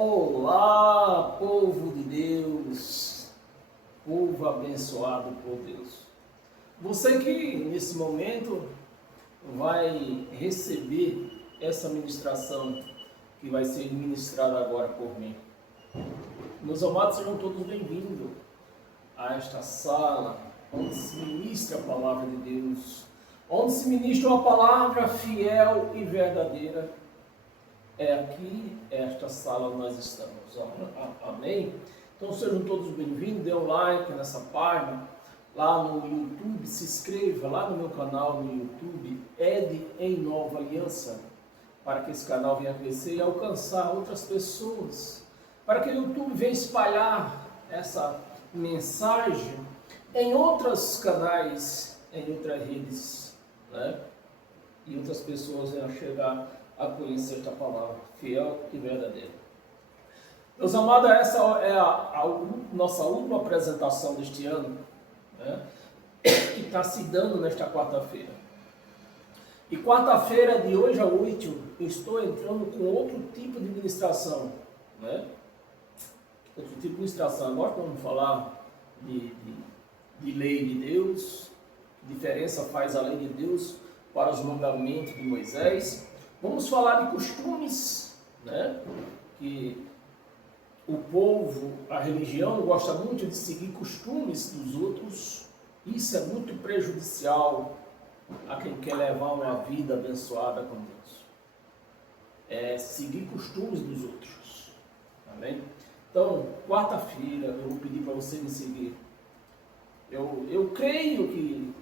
Olá, povo de Deus, povo abençoado por Deus. Você que nesse momento vai receber essa ministração que vai ser ministrada agora por mim. Meus amados, sejam todos bem-vindos a esta sala onde se ministra a palavra de Deus, onde se ministra uma palavra fiel e verdadeira. É aqui, esta sala nós estamos. Amém? Então sejam todos bem-vindos, dê um like nessa página, lá no YouTube, se inscreva lá no meu canal no YouTube, Ed em Nova Aliança, para que esse canal venha crescer e alcançar outras pessoas, para que o YouTube venha espalhar essa mensagem em outros canais, em outras redes, né? E outras pessoas venham chegar a conhecer esta palavra fiel e verdadeira. Meus amados, essa é a nossa última apresentação deste ano, né, que está se dando nesta quarta-feira. E quarta-feira, de hoje a 8, eu estou entrando com outro tipo de ministração, né? Outro tipo de ministração. Agora vamos falar de lei de Deus, que diferença faz a lei de Deus para os mandamentos de Moisés. Vamos falar de costumes, né? Que o povo, a religião, gosta muito de seguir costumes dos outros. Isso é muito prejudicial a quem quer levar uma vida abençoada com Deus. É seguir costumes dos outros. Amém? Então, quarta-feira, eu vou pedir para você me seguir. Eu creio que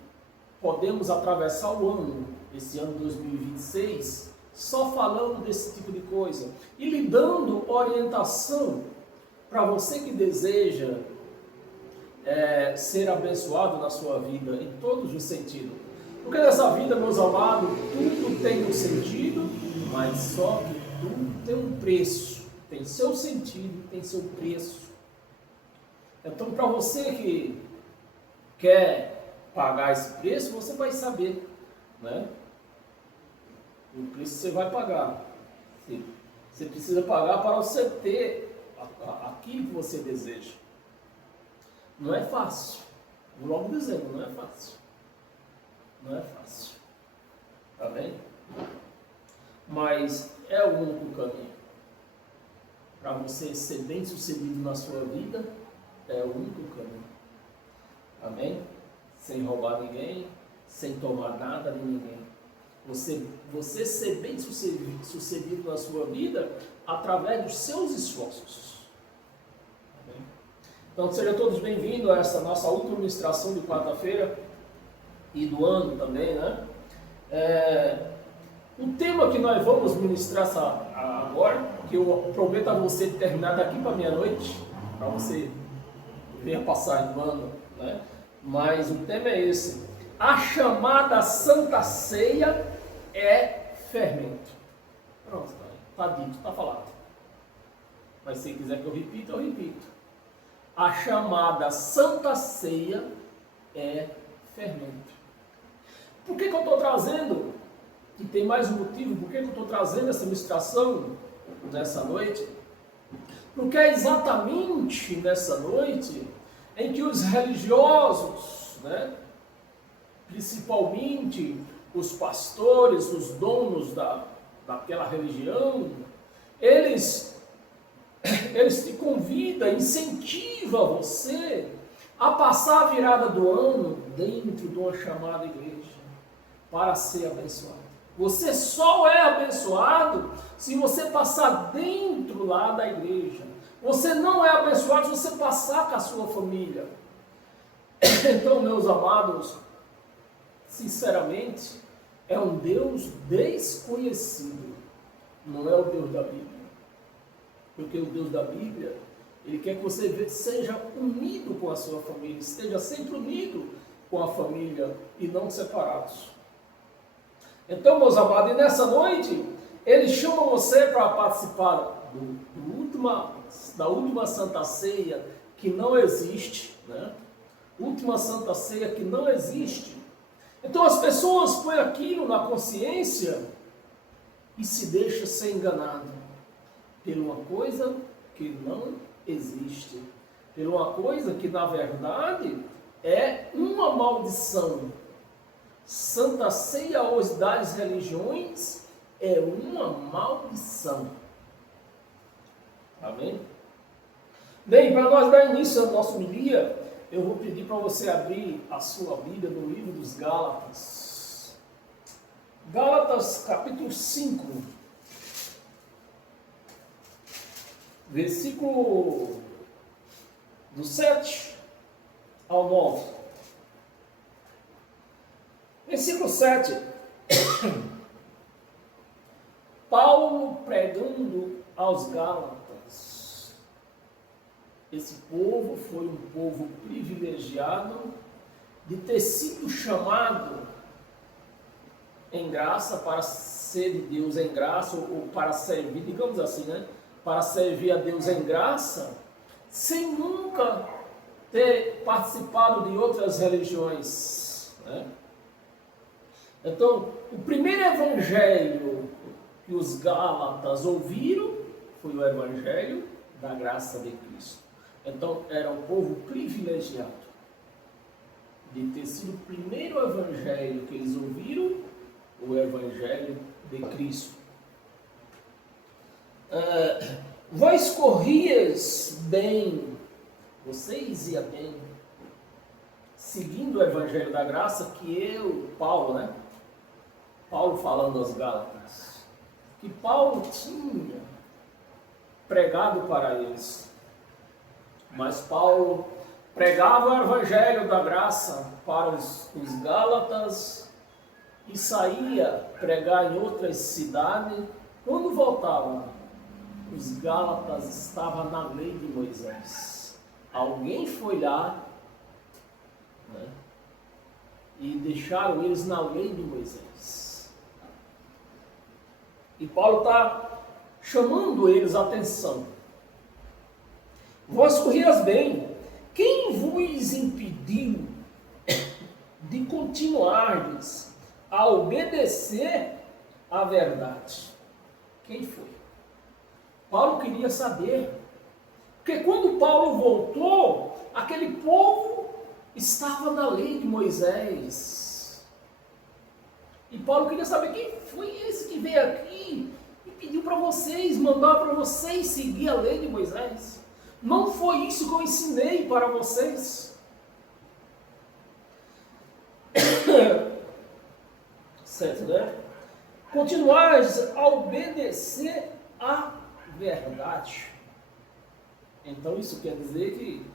podemos atravessar o ano, esse ano 2026, só falando desse tipo de coisa e lhe dando orientação para você que deseja ser abençoado na sua vida, em todos os sentidos. Porque nessa vida, meus amados, tudo tem um sentido, mas só que tudo tem um preço. Tem seu sentido, tem seu preço. Então, para você que quer pagar esse preço, você vai saber, né? O preço você vai pagar. Você precisa pagar para você ter aquilo que você deseja. Não é fácil. Vou logo dizendo, não é fácil. Não é fácil. Tá bem? Mas é o único caminho. Para você ser bem sucedido na sua vida, é o único caminho. Amém? Sem roubar ninguém, sem tomar nada de ninguém. Você ser bem sucedido na sua vida através dos seus esforços. Amém? Então sejam todos bem-vindos a essa nossa última ministração de quarta-feira e do ano também, né? O tema que nós vamos ministrar agora, que eu prometo a você terminar daqui para meia-noite, para você ver a passagem do ano, né? Mas o tema é esse: a chamada Santa Ceia é fermento. Pronto, está dito, está falado. Mas se quiser que eu repita, eu repito. A chamada Santa Ceia é fermento. Por que eu estou trazendo? E tem mais um motivo, por que eu estou trazendo essa ministração nessa noite? Porque é exatamente nessa noite em que os religiosos, né, principalmente os pastores, os donos daquela religião, eles te convidam, incentivam você a passar a virada do ano dentro de uma chamada igreja para ser abençoado. Você só é abençoado se você passar dentro lá da igreja. Você não é abençoado se você passar com a sua família. Então, meus amados, sinceramente, é um Deus desconhecido. Não é o Deus da Bíblia. Porque o Deus da Bíblia, Ele quer que você seja unido com a sua família, esteja sempre unido com a família e não separados. Então, meus amados, e nessa noite, Ele chama você para participar da última Santa Ceia que não existe, né? Última Santa Ceia que não existe. Então as pessoas põem aquilo na consciência e se deixam ser enganadas por uma coisa que não existe, por uma coisa que na verdade é uma maldição. Santa Ceia hoje das religiões é uma maldição. Amém? Bem, para nós dar início ao nosso dia, eu vou pedir para você abrir a sua Bíblia no livro dos Gálatas. Gálatas capítulo 5, versículo do 7 ao 9. Versículo 7. Paulo pregando aos Gálatas. Esse povo foi um povo privilegiado de ter sido chamado em graça para ser de Deus em graça, ou para servir, digamos assim, né? Para servir a Deus em graça, sem nunca ter participado de outras religiões, né? Então, o primeiro evangelho que os Gálatas ouviram foi o evangelho da graça de Cristo. Então, era um povo privilegiado de ter sido o primeiro evangelho que eles ouviram, o evangelho de Cristo. Vós corrias bem, vocês iam bem, seguindo o evangelho da graça que Paulo, né? Paulo falando aos Gálatas, que Paulo tinha pregado para eles. Mas Paulo pregava o evangelho da graça para os Gálatas e saía pregar em outras cidades. Quando voltava, os Gálatas estavam na lei de Moisés. Alguém foi lá, né, e deixaram eles na lei de Moisés. E Paulo está chamando eles a atenção. Vós corrias bem. Quem vos impediu de continuardes a obedecer à verdade? Quem foi? Paulo queria saber. Porque quando Paulo voltou, aquele povo estava na lei de Moisés. E Paulo queria saber quem foi esse que veio aqui e pediu para vocês, mandar para vocês seguir a lei de Moisés. Não foi isso que eu ensinei para vocês. Certo, né? Continuais a obedecer à verdade. Então isso quer dizer que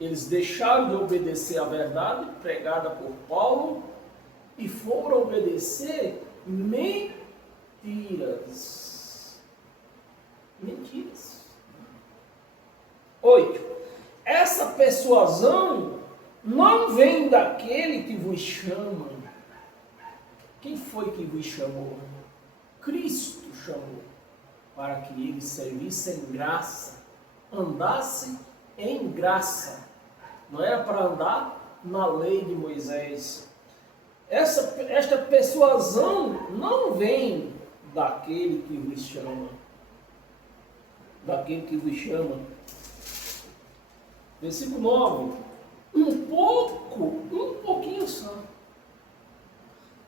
eles deixaram de obedecer à verdade pregada por Paulo e foram obedecer mentiras. Mentiras. 8. Essa persuasão não vem daquele que vos chama. Quem foi que vos chamou? Cristo chamou para que ele servisse em graça, andasse em graça. Não era para andar na lei de Moisés. Esta persuasão não vem daquele que vos chama. Daquele que vos chama. Versículo 9. Um pouquinho só.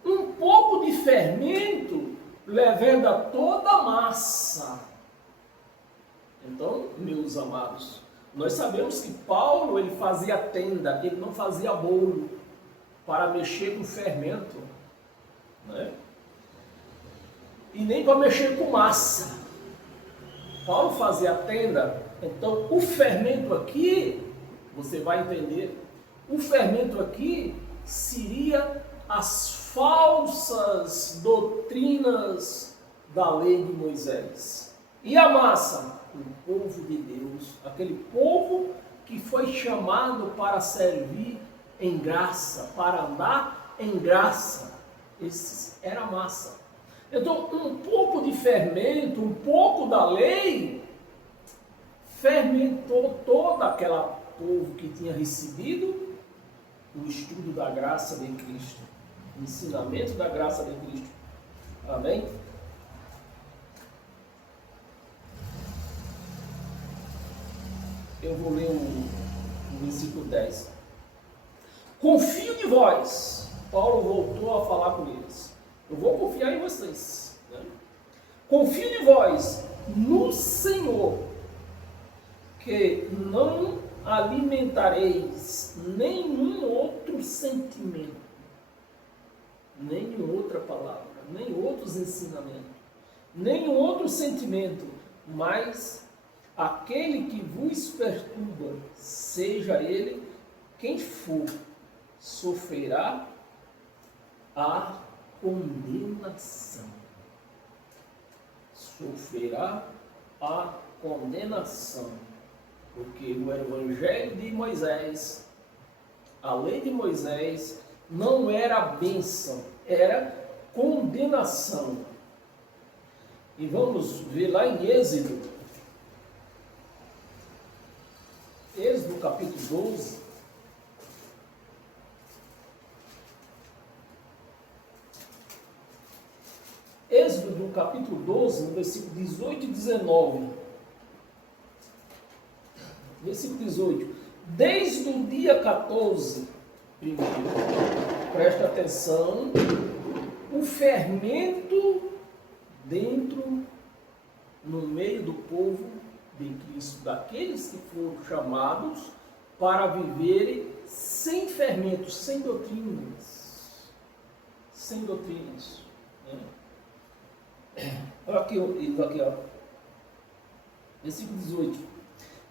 Um pouco de fermento leveda toda a massa. Então, meus amados, nós sabemos que Paulo ele fazia tenda, ele não fazia bolo para mexer com fermento, né? E nem para mexer com massa. Paulo fazia tenda. Então, o fermento aqui, você vai entender, o fermento aqui seria as falsas doutrinas da lei de Moisés. E a massa? O povo de Deus, aquele povo que foi chamado para servir em graça, para andar em graça. Esse era a massa. Então, um pouco de fermento, um pouco da lei, fermentou todo aquele povo que tinha recebido o estudo da graça de Cristo, o ensinamento da graça de Cristo. Amém? Eu vou ler o versículo 10. Confio em vós. Paulo voltou a falar com eles. Eu vou confiar em vocês. Né? Confio em vós, no Senhor, que não alimentareis nenhum outro sentimento, nenhuma outra palavra, nem outros ensinamentos, nenhum outro sentimento, mas aquele que vos perturba, seja ele quem for, sofrerá a condenação. Sofrerá a condenação. Porque o Evangelho de Moisés, a lei de Moisés, não era bênção, era condenação. E vamos ver lá em Êxodo capítulo 12. Êxodo capítulo 12, no versículo 18 e 19. Versículo 18. Desde o dia 14, primeiro, presta atenção, o fermento dentro, no meio do povo de Cristo, daqueles que foram chamados para viverem sem fermentos, sem doutrinas. Sem doutrinas. Olha aqui, ó. Versículo 18.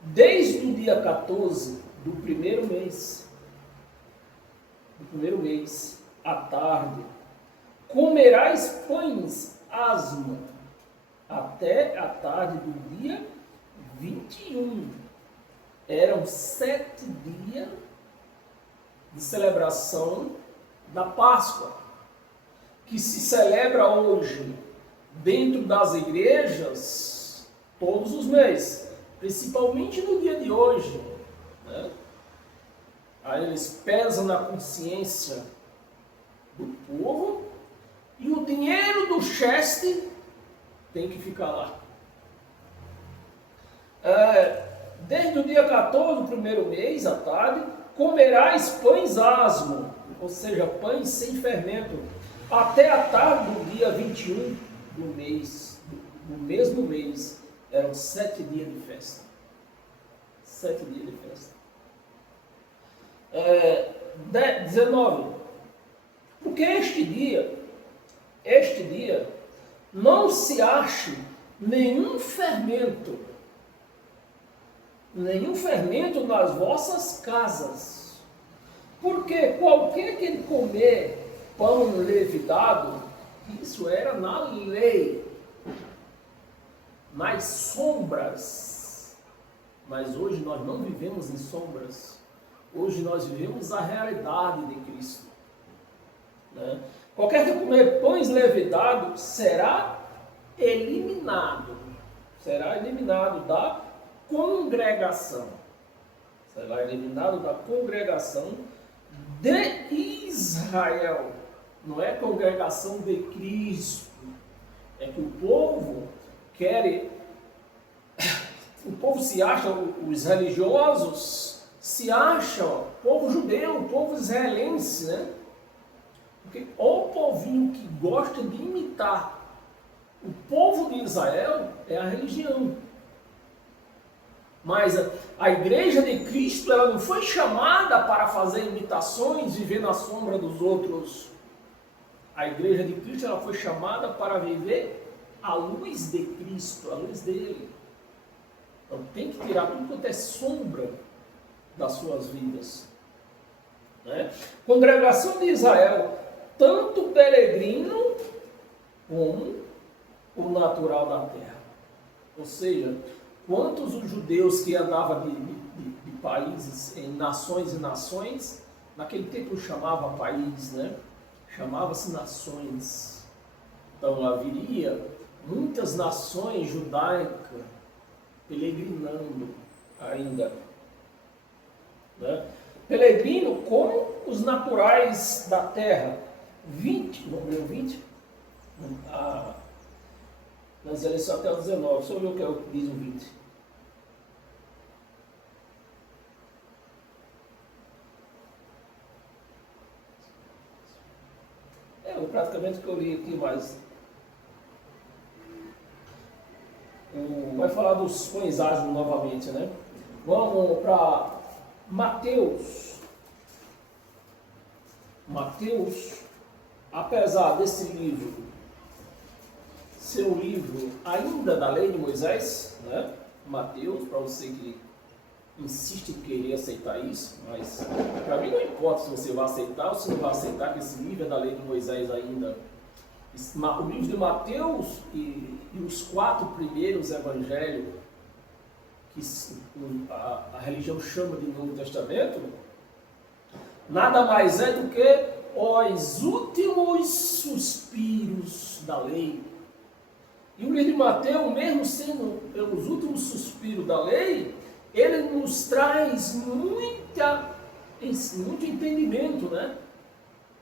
Desde o dia 14 do primeiro mês, à tarde, comerás pães asmo, até a tarde do dia 21. Eram 7 dias de celebração da Páscoa, que se celebra hoje dentro das igrejas todos os meses, principalmente no dia de hoje. Né? Aí eles pesam na consciência do povo e o dinheiro do cheste tem que ficar lá. Desde o dia 14 do primeiro mês, à tarde, comerás pães asmo, ou seja, pães sem fermento, até a tarde do dia 21 do mês, do mesmo mês. Eram 7 dias de festa. 7 dias de festa. 19. Porque este dia, não se ache nenhum fermento nas vossas casas. Porque qualquer que comer pão levedado, isso era na lei, nas sombras. Mas hoje nós não vivemos em sombras. Hoje nós vivemos a realidade de Cristo. Né? Qualquer que comer pães levedados será eliminado. Será eliminado da congregação. Será eliminado da congregação de Israel. Não é congregação de Cristo. É que o povo quer... O povo se acha, os religiosos se acham, o povo judeu, o povo israelense, né? Porque o povinho que gosta de imitar o povo de Israel é a religião. Mas a igreja de Cristo, ela não foi chamada para fazer imitações, viver na sombra dos outros. A igreja de Cristo, ela foi chamada para viver à luz de Cristo, à luz dele. Então tem que tirar tudo quanto é sombra das suas vidas. Né? Congregação de Israel, tanto peregrino como o natural da terra. Ou seja, quantos os judeus que andavam de países, em nações e nações, naquele tempo chamava país, né? Chamava-se nações. Então haveria muitas nações judaicas peregrinando ainda. Né? Peregrino como os naturais da terra. 20, vamos ler o 20? Nas eleições até o 19, só ver o que diz o 20. praticamente o que eu li aqui, mas vai falar dos pães ágeis novamente, né? Vamos para Mateus. Mateus, apesar desse livro ser um livro ainda da lei de Moisés, né? Mateus, para você que insiste em querer aceitar isso, mas para mim não importa se você vai aceitar ou se não vai aceitar, que esse livro é da lei de Moisés ainda. O livro de Mateus e os 4 primeiros evangelhos, que a religião chama de Novo Testamento, nada mais é do que os últimos suspiros da lei. E o livro de Mateus, mesmo sendo os últimos suspiros da lei, ele nos traz muito entendimento, né?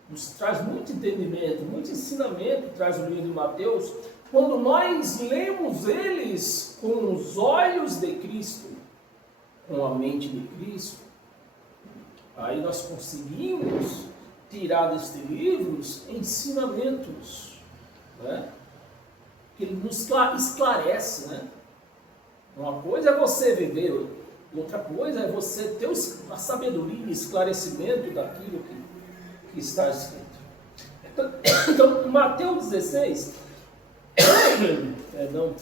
Nos traz muito entendimento, muito ensinamento, traz o livro de Mateus, quando nós lemos eles com os olhos de Cristo, com a mente de Cristo. Aí nós conseguimos tirar destes livros ensinamentos, né? Que ele nos esclarece, né? Uma coisa é você viver, outra coisa é você ter a sabedoria e esclarecimento daquilo que está escrito. Então, Mateus 16, perdão,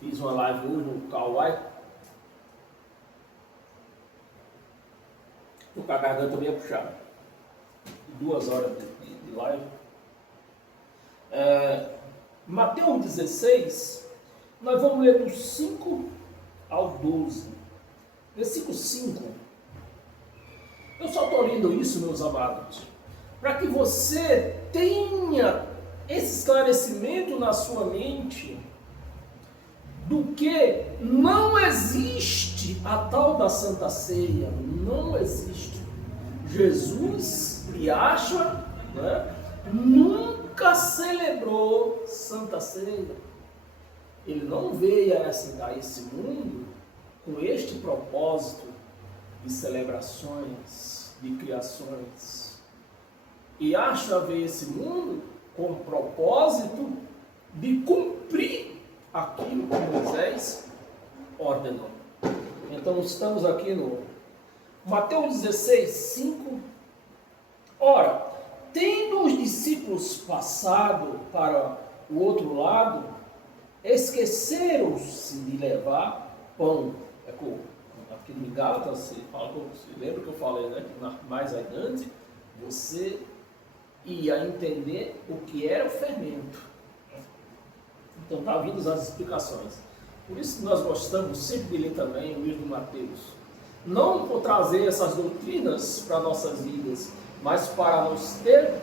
fiz uma live hoje no Kauai, estou com a garganta meio puxada, 2 horas de live. Mateus 16, nós vamos ler do 5 ao 12. Versículo 5. Eu só estou lendo isso, meus amados, para que você tenha esse esclarecimento na sua mente do que não existe a tal da Santa Ceia. Não existe. Jesus e Yahshua, né, nunca celebrou Santa Ceia. Ele não veio a esse mundo com este propósito de celebrações, de criações. E Yahshua veio a esse mundo com o propósito de cumprir aquilo que Moisés ordenou. Então estamos aqui no Mateus 16, 5. Ora, tendo os discípulos passado para o outro lado, esqueceram-se de levar pão. Aqui em Gálatas, você lembra que eu falei, né? Que mais adiante você ia entender o que era o fermento. Então está vindo as explicações. Por isso que nós gostamos sempre de ler também o livro de Mateus. Não por trazer essas doutrinas para nossas vidas, mas para nos ter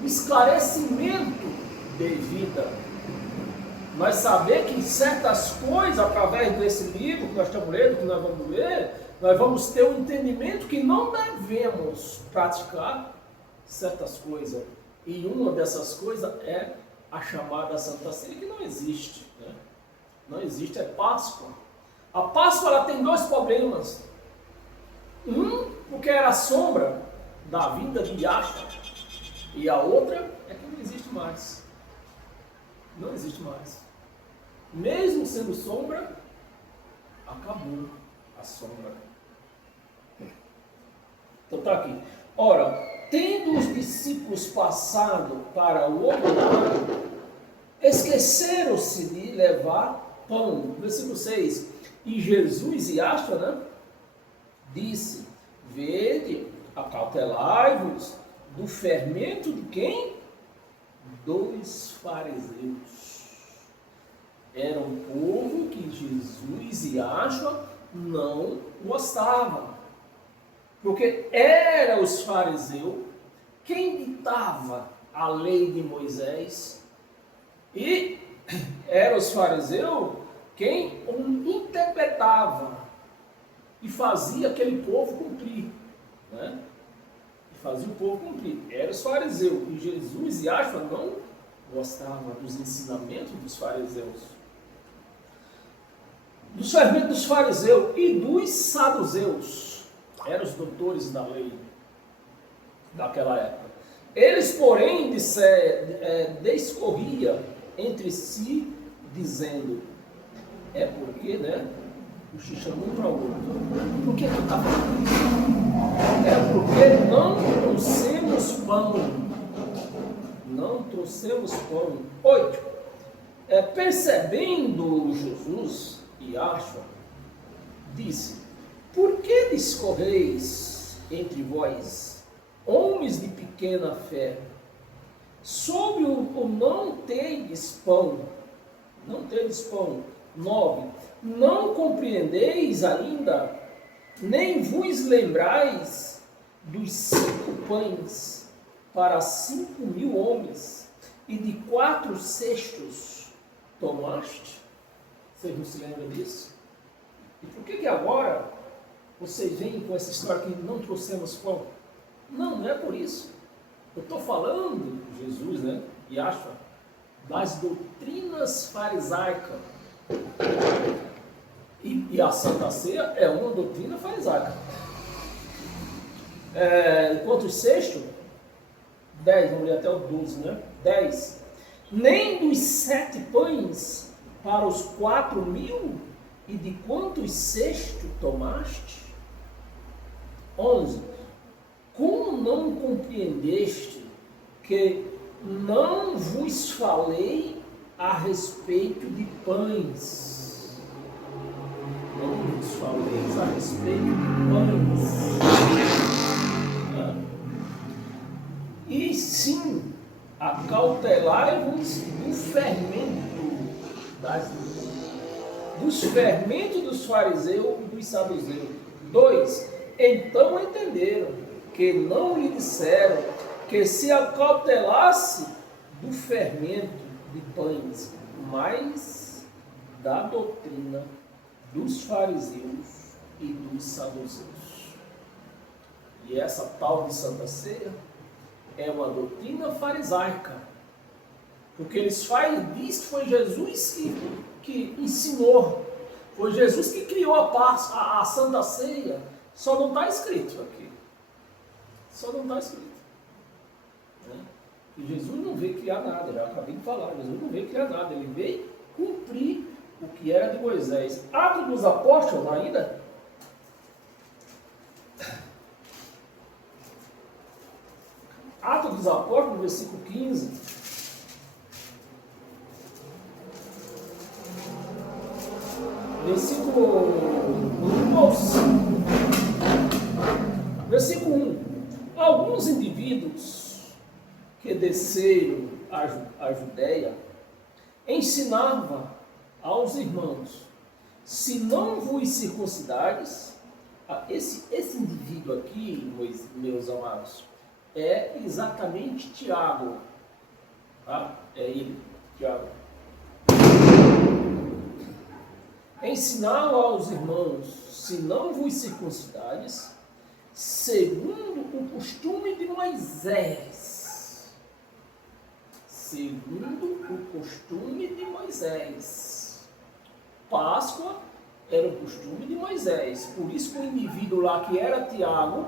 um esclarecimento de vida. Mas saber que certas coisas, através desse livro que nós estamos lendo, que nós vamos ler, nós vamos ter um entendimento que não devemos praticar certas coisas. E uma dessas coisas é a chamada Santa Ceia, que não existe. Né? Não existe, é Páscoa. A Páscoa ela tem 2 problemas. Um, porque era a sombra da vinda de Yahshua. E a outra é que não existe mais. Não existe mais. Mesmo sendo sombra, acabou a sombra. Então está aqui. Ora, tendo os discípulos passado para o outro lado, esqueceram-se de levar pão. Versículo 6. E Jesus e Yahshua, né, disse: vede, acautelai-vos do fermento de quem? Dos fariseus. Era um povo que Jesus e Yahshua não gostavam. Porque era os fariseus quem ditava a lei de Moisés e era os fariseus quem interpretava e fazia aquele povo cumprir, né? E fazia o povo cumprir. Era os fariseus. E Jesus e Yahshua não gostavam dos ensinamentos dos fariseus. Dos fermentos dos fariseus e dos saduceus. Eram os doutores da lei. daquela época. Eles, porém, discorria entre si, dizendo, é porque, né? Cochichando um para o outro. Por que tu está falando isso? É porque não trouxemos pão. Não trouxemos pão. 8. Percebendo Jesus e Yahshua, disse, por que discorreis entre vós, homens de pequena fé, sobre o não tendes pão? Não tendes pão. 9. Não compreendeis ainda, nem vos lembrais dos 5 pães para 5.000 homens, e de 4 cestos tomaste? Vocês não se lembram disso? E por que agora vocês vêm com essa história que não trouxemos pão? Não é por isso. Eu estou falando, Jesus, né, Yahshua, das doutrinas farisaicas. E a Santa Ceia é uma doutrina farisaica. Quantos cestos? 10, vamos ler até o 12, né? 10. Nem dos 7 pães para os 4.000, e de quantos cestos tomaste? 11. Como não compreendeste que não vos falei a respeito de pães? Não vos falei a respeito de pães. E sim, acautelai-vos do fermento dos fermentos dos fariseus e dos saduceus. 2. Então entenderam que não lhe disseram que se acautelasse do fermento de pães, mas da doutrina dos fariseus e dos saduceus. E essa tal de Santa Ceia é uma doutrina farisaica, porque eles diz que foi Jesus que ensinou, foi Jesus que criou a Santa Ceia. Só não está escrito aqui. Só não está escrito. Né? E Jesus não veio criar nada, já acabei de falar, Jesus não veio criar nada, ele veio cumprir o que era de Moisés. Atos dos Apóstolos ainda. Atos dos Apóstolos, versículo 15. Versículo 1 ao 5. Versículo 1. Alguns indivíduos que desceram à Judéia ensinavam aos irmãos, se não vos circuncidares, esse indivíduo aqui, meus amados, é exatamente Tiago, tá? É ele, Tiago. Ensinar aos irmãos, se não vos circuncidares, segundo o costume de Moisés. Segundo o costume de Moisés. Páscoa era o costume de Moisés. Por isso que o indivíduo lá que era Tiago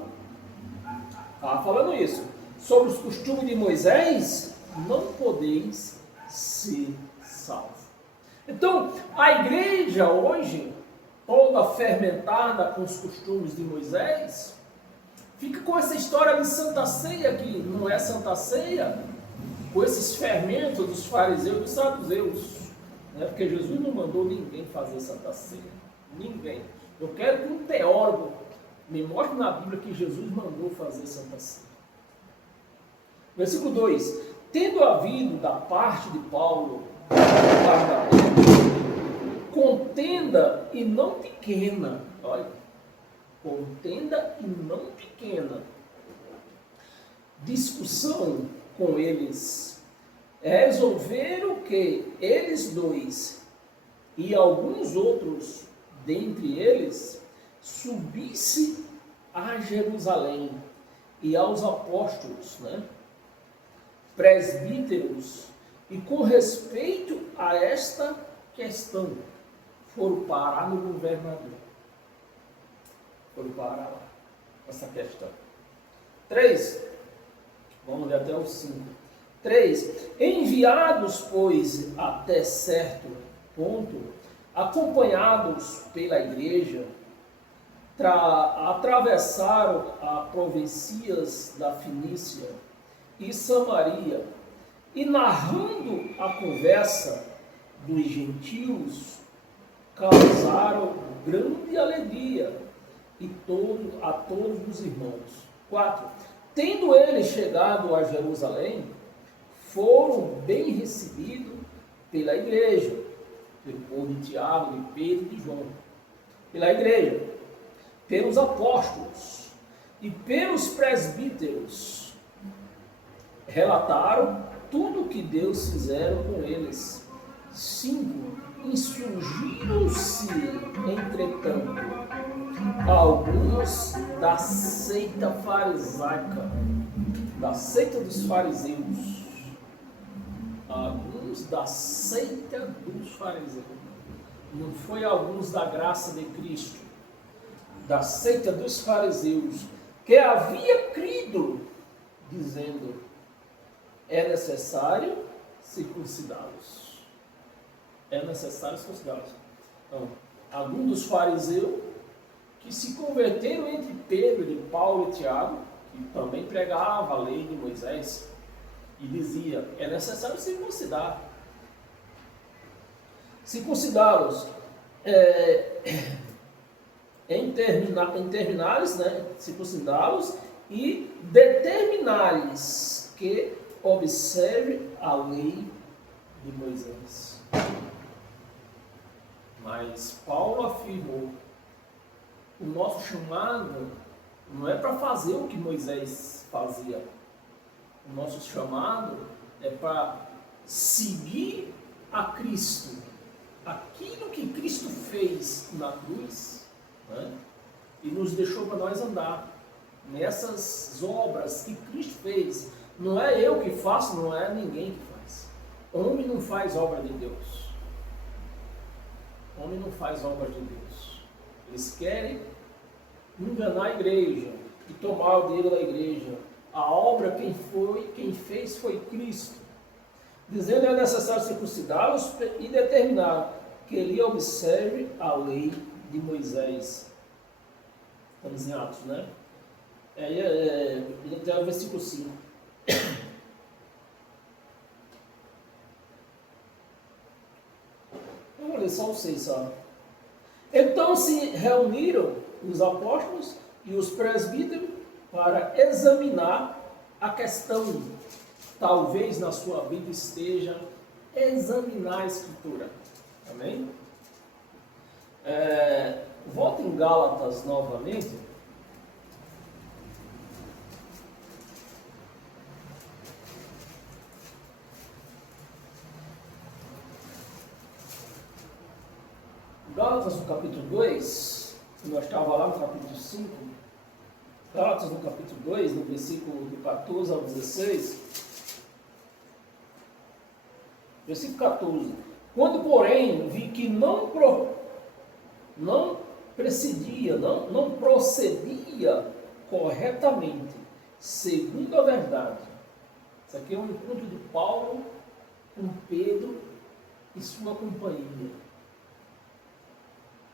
estava falando isso. Sobre os costumes de Moisés, não podeis ser salvos. Então, a igreja hoje, toda fermentada com os costumes de Moisés, fica com essa história de Santa Ceia, que não é Santa Ceia, com esses fermentos dos fariseus e dos saduceus. Né? Porque Jesus não mandou ninguém fazer Santa Ceia. Ninguém. Eu quero que um teólogo me mostre na Bíblia que Jesus mandou fazer Santa Ceia. Versículo 2. Tendo havido da parte de Paulo contenda e não pequena, olha, contenda e não pequena, discussão com eles, resolveram que eles dois e alguns outros dentre eles subisse a Jerusalém e aos apóstolos, né, presbíteros, e com respeito a esta questão, foram parar no governador. Foram parar lá, essa questão. 3. Vamos ler até o 5. 3. Enviados, pois, até certo ponto, acompanhados pela igreja, atravessaram as províncias da Fenícia e Samaria, e narrando a conversa dos gentios, causaram grande alegria a todos os irmãos. 4. Tendo eles chegado a Jerusalém, foram bem recebidos pela igreja, pelo povo de Tiago, de Pedro e de João, pela igreja, pelos apóstolos e pelos presbíteros. Relataram tudo o que Deus fizeram com eles. 5. Insurgiram-se, entretanto, alguns da seita farisaica, da seita dos fariseus. Alguns da seita dos fariseus. Não foi alguns da graça de Cristo, da seita dos fariseus, que havia crido, dizendo: é necessário circuncidá-los. É necessário circuncidá-los. Então, alguns dos fariseus que se converteram entre Pedro, de Paulo e Tiago, que também pregava a lei de Moisés, e dizia: é necessário circuncidar. Circuncidá-los em terminar-lhes, né? Circuncidá-los e determinar-lhes que observe a lei de Moisés. Mas Paulo afirmou: o nosso chamado não é para fazer o que Moisés fazia. O nosso chamado é para seguir a Cristo. Aquilo que Cristo fez na cruz, né? E nos deixou para nós andar nessas obras que Cristo fez. Não é eu que faço, não é ninguém que faz. Homem não faz obra de Deus. Homem não faz obra de Deus. Eles querem enganar a igreja e tomar o dinheiro da igreja. A obra quem fez foi Cristo. Dizendo: é necessário circuncidá-los e determinar que ele observe a lei de Moisés. Estamos em Atos, né? Até o versículo 5. Eu vou ler só o 6, sabe? Então se reuniram os apóstolos e os presbíteros para examinar a questão. Talvez na sua Bíblia esteja examinar a Escritura. Amém? Volta em Gálatas novamente. Gálatas no capítulo 2, nós estávamos lá no capítulo 5, Gálatas no capítulo 2, no versículo do 14 ao 16, versículo 14: quando, porém, vi que não procedia corretamente, segundo a verdade. Isso aqui é um encontro de Paulo com Pedro e sua companhia.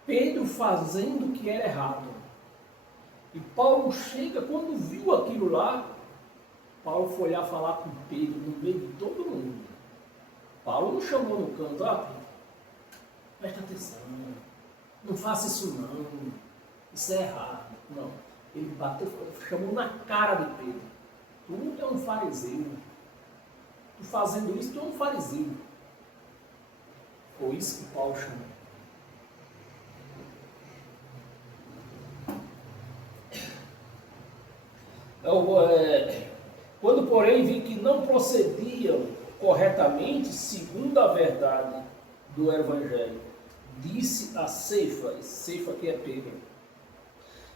Pedro fazendo o que era errado. E Paulo chega, quando viu aquilo lá, Paulo foi lá falar com Pedro no meio de todo mundo. Paulo não chamou no canto: presta atenção, não faça isso não, isso é errado. Não, ele bateu, chamou na cara de Pedro: tu é um fariseu, tu fazendo isso, tu é um fariseu. Foi isso que Paulo chamou. Quando, porém, vi que não procediam corretamente, segundo a verdade do Evangelho, disse a Ceifa que é Pedro,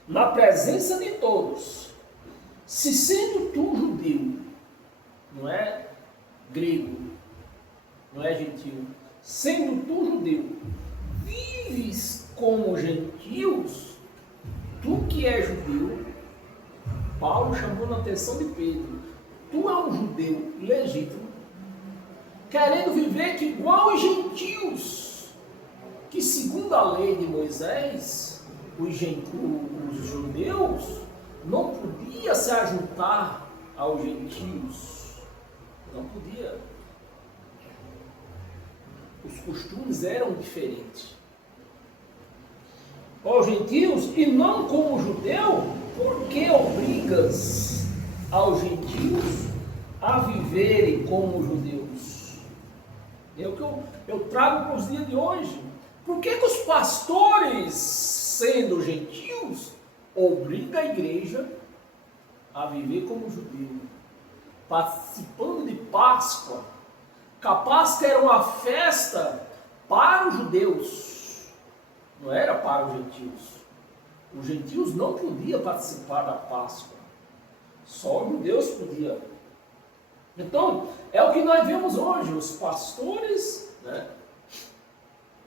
na presença de todos: se sendo tu judeu, não é grego, não é gentil, sendo tu judeu, vives como gentios, tu que és judeu. Paulo chamou a atenção de Pedro: Tu é um judeu legítimo, querendo viver que igual os gentios, que segundo a lei de Moisés, os judeus não podiam se ajuntar aos gentios. Não podia. Os costumes eram diferentes. Aos gentios, e não como judeu, por que obrigas aos gentios a viverem como judeus? É o que eu trago para os dias de hoje. Por que os pastores, sendo gentios, obrigam a igreja a viver como judeu? Participando de Páscoa, que a Páscoa era uma festa para os judeus, não era para os gentios. Os gentios não podiam participar da Páscoa, só os judeus podiam. Então, é o que nós vemos hoje, os pastores, né,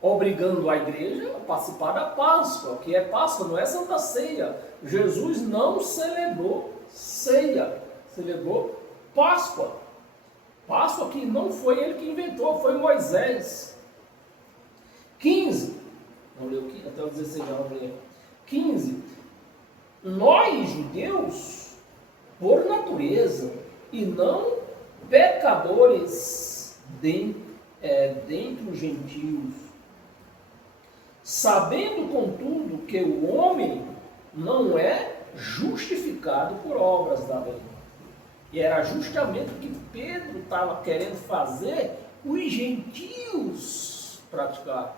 obrigando a igreja a participar da Páscoa. O que é Páscoa? Não é Santa Ceia. Jesus não celebrou ceia, celebrou Páscoa. Páscoa que não foi ele que inventou, foi Moisés. 15, vamos ler aqui, até o 16 já vamos ler. 15, nós judeus, por natureza, e não pecadores dentre os gentios, sabendo contudo que o homem não é justificado por obras da lei. E era justamente o que Pedro estava querendo fazer, os gentios praticar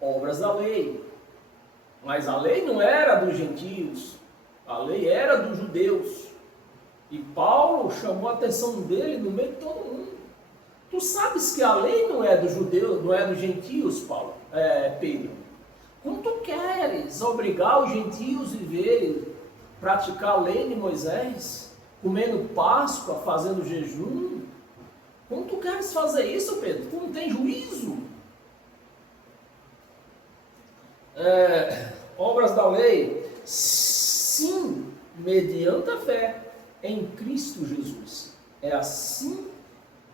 obras da lei. Mas a lei não era dos gentios, a lei era dos judeus. E Paulo chamou a atenção dele no meio de todo mundo. Tu sabes que a lei não é dos judeus, não é dos gentios, Pedro. Como tu queres obrigar os gentios a viverem, praticar a lei de Moisés, comendo Páscoa, fazendo jejum? Como tu queres fazer isso, Pedro? Tu não tem juízo? Obras da lei, sim, mediante a fé em Cristo Jesus. É assim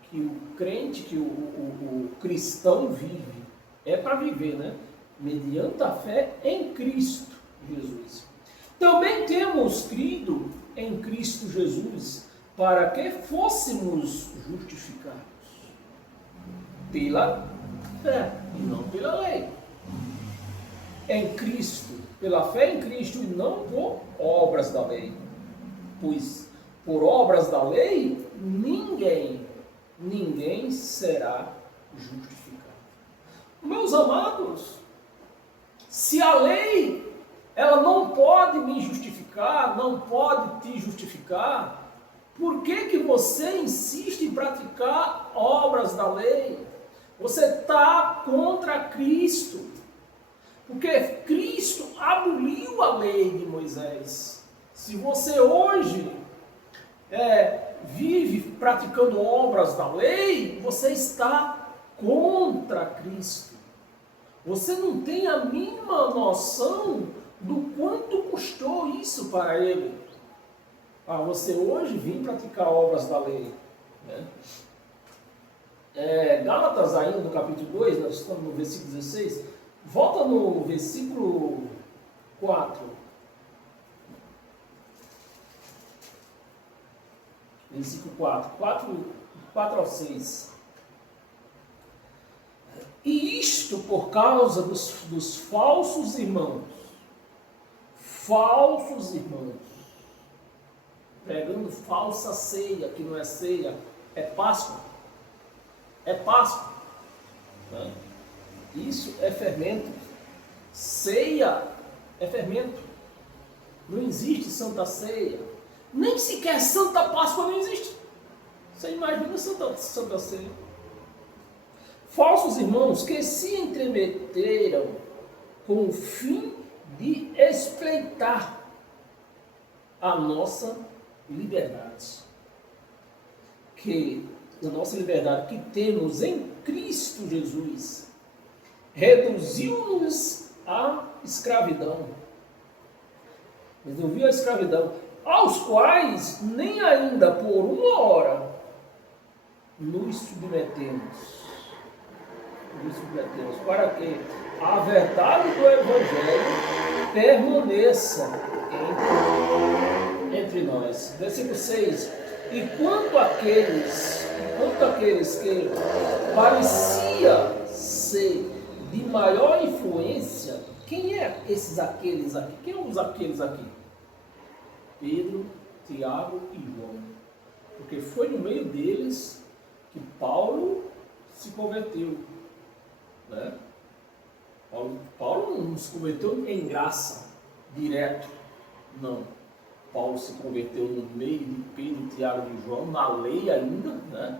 que o crente, que o cristão vive. É para viver, né? Mediante a fé em Cristo Jesus. Também temos crido em Cristo Jesus para que fôssemos justificados pela fé e não pela lei. Em Cristo, pela fé em Cristo e não por obras da lei. Pois por obras da lei ninguém será justificado. Meus amados, se a lei ela não pode me justificar, não pode te justificar, por que você insiste em praticar obras da lei? Você está contra Cristo. Porque Cristo aboliu a lei de Moisés. Se você hoje vive praticando obras da lei, você está contra Cristo. Você não tem a mínima noção do quanto custou isso para ele. Você hoje vir praticar obras da lei. Né? Gálatas ainda no capítulo 2, nós estamos no versículo 16, volta no versículo 4. Versículo 4 ao 6. E isto por causa dos falsos irmãos, pregando falsa ceia, que não é ceia, é Páscoa. É Páscoa. Né? Isso é fermento. Ceia é fermento. Não existe Santa Ceia. Nem sequer Santa Páscoa não existe. Você imagina Santa Ceia. Falsos irmãos que se entremeteram com o fim de espreitar a nossa liberdade. A nossa liberdade que temos em Cristo Jesus reduziu-nos à escravidão. Reduziu a escravidão. aos quais nem ainda por uma hora nos submetemos. Nos submetemos para que a verdade do Evangelho permaneça entre nós. Versículo 6. E quanto àqueles que parecia ser de maior influência, quem é esses aqueles aqui? Quem são os aqueles aqui? Pedro, Tiago e João. Porque foi no meio deles que Paulo se converteu. Né? Paulo não se converteu em graça, direto. Não. Paulo se converteu no meio de Pedro, Tiago e João, na lei ainda. Né?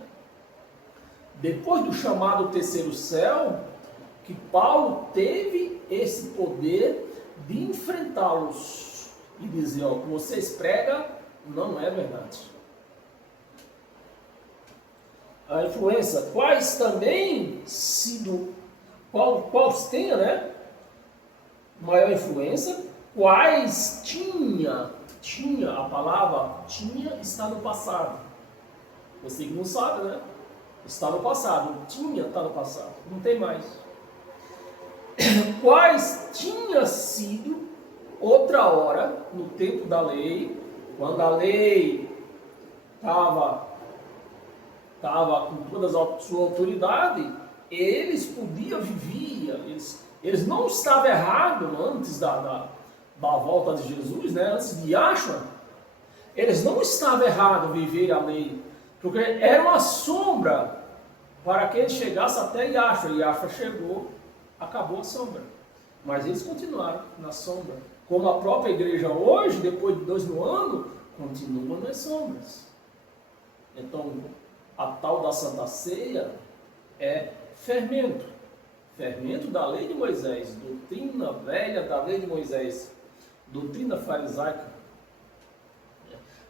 Depois do chamado terceiro céu, que Paulo teve esse poder de enfrentá-los e dizer, ó, o que vocês pregam não é verdade. A influência, quais também sido, quais tenha, né, maior influência, quais tinha, a palavra tinha está no passado. Você que não sabe, né? Está no passado, tinha está no passado, não tem mais. Quais tinha sido outra hora, no tempo da lei, quando a lei estava com toda a sua autoridade, eles podiam viver, eles não estavam errados antes da volta de Jesus, né? Antes de Yahshua, eles não estavam errados viver a lei, porque era uma sombra para que ele chegasse até Yahshua. Yahshua chegou, acabou a sombra, mas eles continuaram na sombra, como a própria igreja hoje, depois de 2000 anos, continua nas sombras. Então, a tal da Santa Ceia é fermento da lei de Moisés, doutrina velha da lei de Moisés, doutrina farisaica.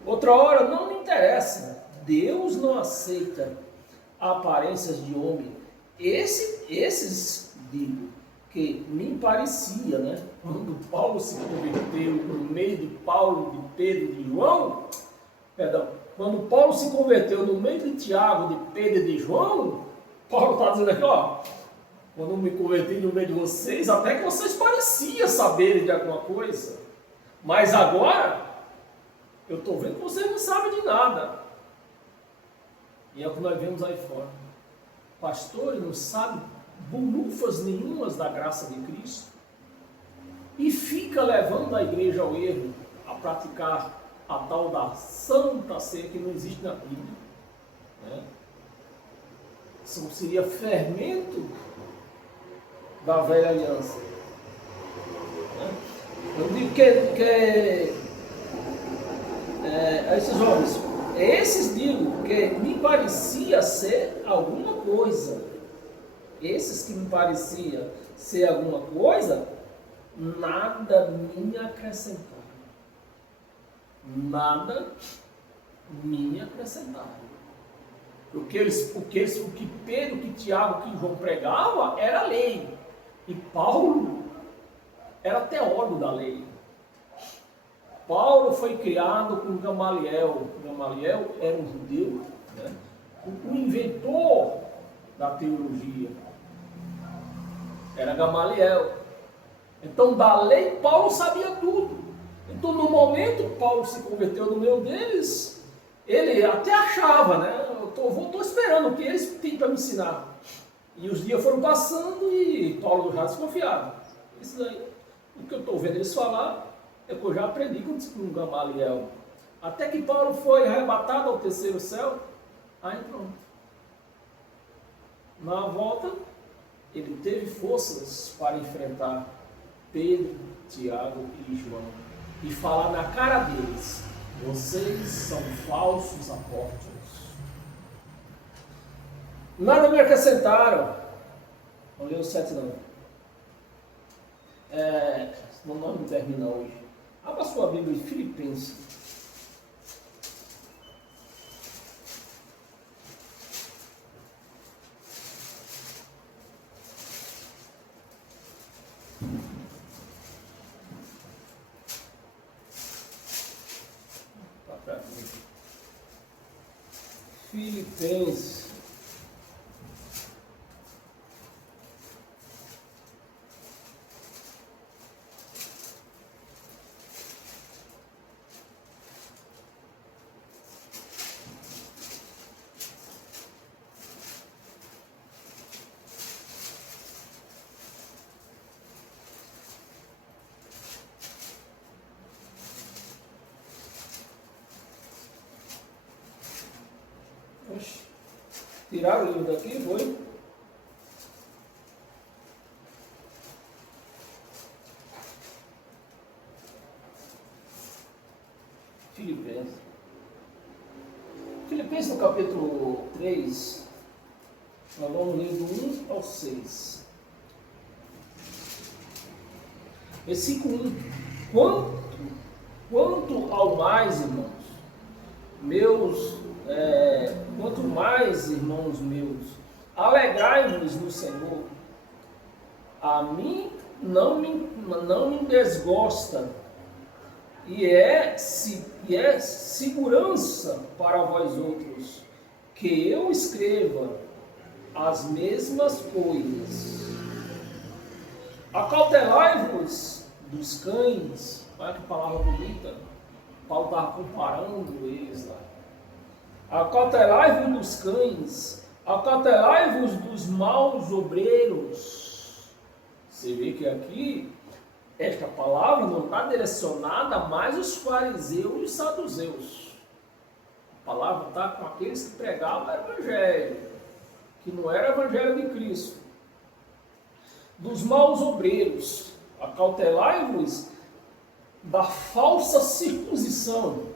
Outra hora, não me interessa, Deus não aceita aparências de homem. Esses digo que me parecia, né? Quando Paulo se converteu, no meio de Paulo, de Pedro e de João, quando Paulo se converteu no meio de Tiago, de Pedro e de João, Paulo está dizendo aqui, ó, quando eu me converti no meio de vocês, até que vocês pareciam saberem de alguma coisa, mas agora eu estou vendo que vocês não sabem de nada. E é o que nós vemos aí fora. Pastores não sabem bolufas nenhumas da graça de Cristo e fica levando a igreja ao erro, a praticar a tal da Santa Ceia que não existe na Bíblia. Né? Isso seria fermento da velha aliança. Né? Eu digo que esses homens, esses digo que me parecia ser alguma coisa. Esses que me parecia ser alguma coisa, nada me acrescentaram. Nada me acrescentaram. O que Pedro, que Tiago, que João pregava era a lei. E Paulo era teólogo da lei. Paulo foi criado com Gamaliel. Gamaliel era um judeu, né? O inventor da teologia era Gamaliel. Então, da lei, Paulo sabia tudo. Então, no momento que Paulo se converteu no meio deles, ele até achava, né? Eu estou esperando o que eles têm para me ensinar. E os dias foram passando e Paulo já desconfiava. Isso daí, o que eu estou vendo eles falar, é que eu já aprendi com Gamaliel. Até que Paulo foi arrebatado ao terceiro céu, aí pronto. Na volta, ele teve forças para enfrentar Pedro, Tiago e João e falar na cara deles: vocês são falsos apóstolos. Nada me acrescentaram. Vamos ler o 7 não. Senão nós não termina hoje. Abra sua Bíblia em Filipenses. Filipenses. Tiraram o livro daqui, foi? Filipenses. Filipenses no capítulo 3, nós vamos ler do 1 ao 6. Versículo 1. Quanto ao mais, irmãos, quanto mais, irmãos meus, alegrai-vos no Senhor. A mim não me desgosta, e é segurança para vós outros que eu escreva as mesmas coisas. Acautelai-vos dos cães. Olha que palavra bonita. Paulo estava comparando eles lá. Acautelai-vos dos cães, acautelai-vos dos maus obreiros. Você vê que aqui, esta palavra não está direcionada mais aos fariseus e saduceus. A palavra está com aqueles que pregavam o evangelho, que não era o evangelho de Cristo. Dos maus obreiros, acautelai-vos da falsa circuncisão.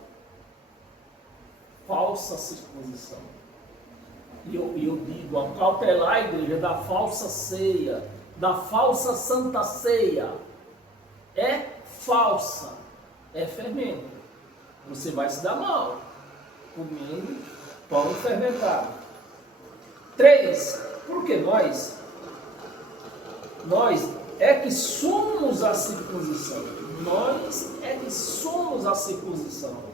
Falsa circuncisão. E eu digo, acautelar a igreja da falsa ceia, da falsa santa ceia. É falsa, é fermento. Você vai se dar mal comendo pão fermentado. 3. Porque nós é que somos a circuncisão. Nós é que somos a circuncisão.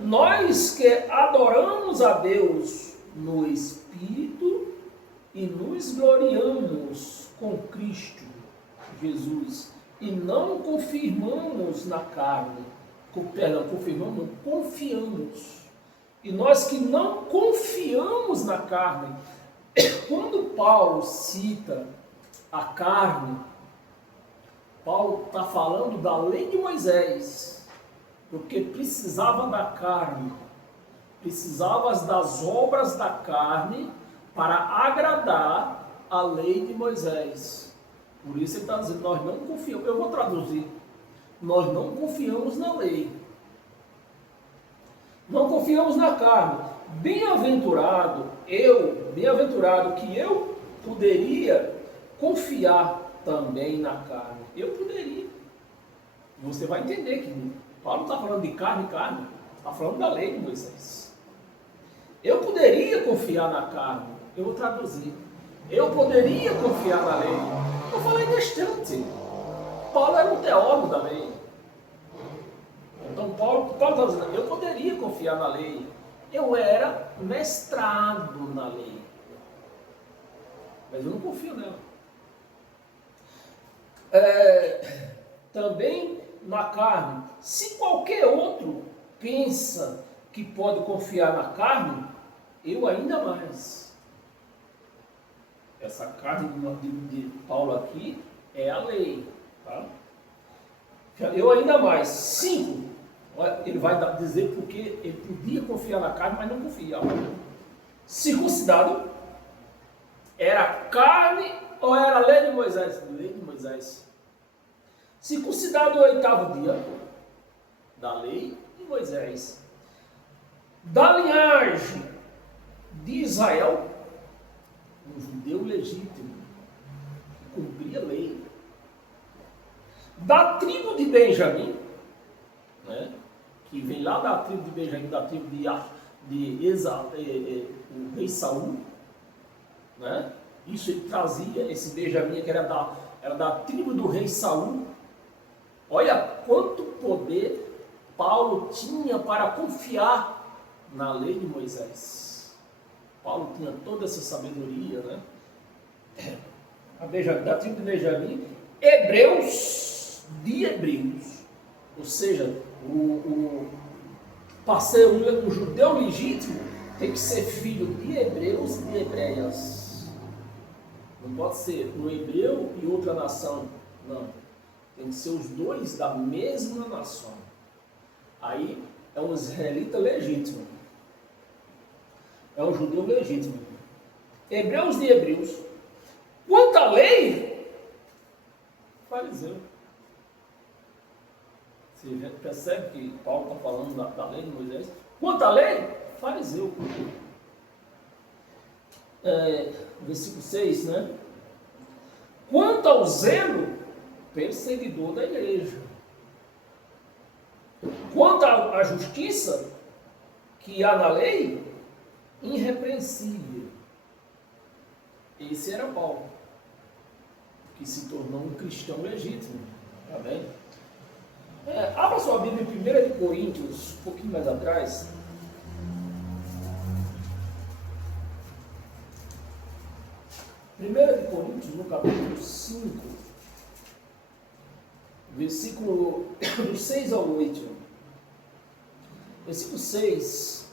Nós que adoramos a Deus no Espírito e nos gloriamos com Cristo Jesus e não confirmamos na carne, confiamos. E nós que não confiamos na carne, quando Paulo cita a carne, Paulo está falando da lei de Moisés, porque precisava da carne, precisava das obras da carne para agradar a lei de Moisés. Por isso ele está dizendo, nós não confiamos, eu vou traduzir, nós não confiamos na lei, não confiamos na carne. Bem-aventurado que eu poderia confiar também na carne. Eu poderia. Você vai entender que Paulo não está falando de carne, está falando da lei de Moisés. Eu poderia confiar na carne, eu vou traduzir. Eu poderia confiar na lei. Eu falei distante. Paulo era um teólogo da lei. Então Paulo está dizendo, eu poderia confiar na lei. Eu era mestrado na lei. Mas eu não confio nela. Também na carne. Se qualquer outro pensa que pode confiar na carne, eu ainda mais. Essa carne de Paulo aqui é a lei. Tá? Eu ainda mais. 5. Ele vai dizer porque ele podia confiar na carne, mas não confiava. Circuncidado era carne ou era a lei de Moisés? Lei de Moisés. Circuncidado no 8º dia da lei de Moisés. Da linhagem de Israel, um judeu legítimo, que cumpria a lei. Da tribo de Benjamim, né, que vem lá da tribo de Benjamim, da tribo o rei Saul, né? Isso ele trazia, esse Benjamim que era da tribo do rei Saul. Olha quanto poder Paulo tinha para confiar na lei de Moisés. Paulo tinha toda essa sabedoria, né? Da tribo de Benjamim, hebreus de hebreus. Ou seja, para ser um judeu legítimo, tem que ser filho de hebreus e de hebreias. Não pode ser um hebreu e outra nação. Não. Tem que ser os dois da mesma nação. Aí é um israelita legítimo. É um judeu legítimo. Hebreus de hebreus. Quanto à lei, fariseu. Você percebe que Paulo está falando da lei de Moisés? Quanto à lei, fariseu. Versículo 6, né? Quanto ao zelo, perseguidor da igreja. Quanto à justiça que há na lei, irrepreensível. Esse era Paulo, que se tornou um cristão legítimo. Tá bem? Abra sua Bíblia em 1 Coríntios, um pouquinho mais atrás. 1 Coríntios, no capítulo 5, versículo do 6 ao 8. Versículo 6.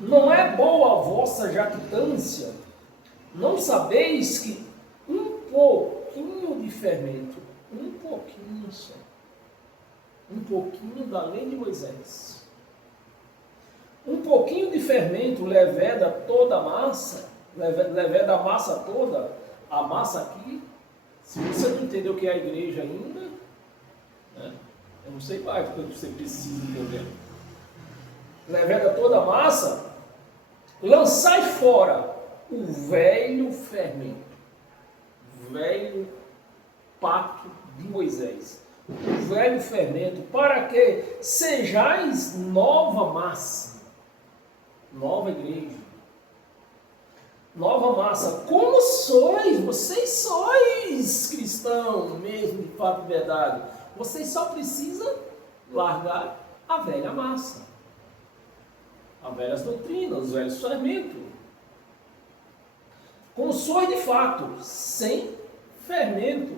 Não é boa a vossa jactância? Não sabeis que um pouquinho de fermento, um pouquinho só, um pouquinho da lei de Moisés, um pouquinho de fermento leveda toda a massa, leveda a massa toda, a massa aqui, se você não entendeu o que é a igreja ainda, né, eu não sei mais do que você precisa entender. Leveda toda a massa, lançai fora o velho fermento, o velho pacto de Moisés, o velho fermento, para que sejais nova massa, nova igreja, nova massa. Como sois? Vocês sois cristãos mesmo, de fato e verdade. Vocês só precisam largar a velha massa, as velhas doutrinas, os velhos fermentos. Como sois de fato, sem fermento,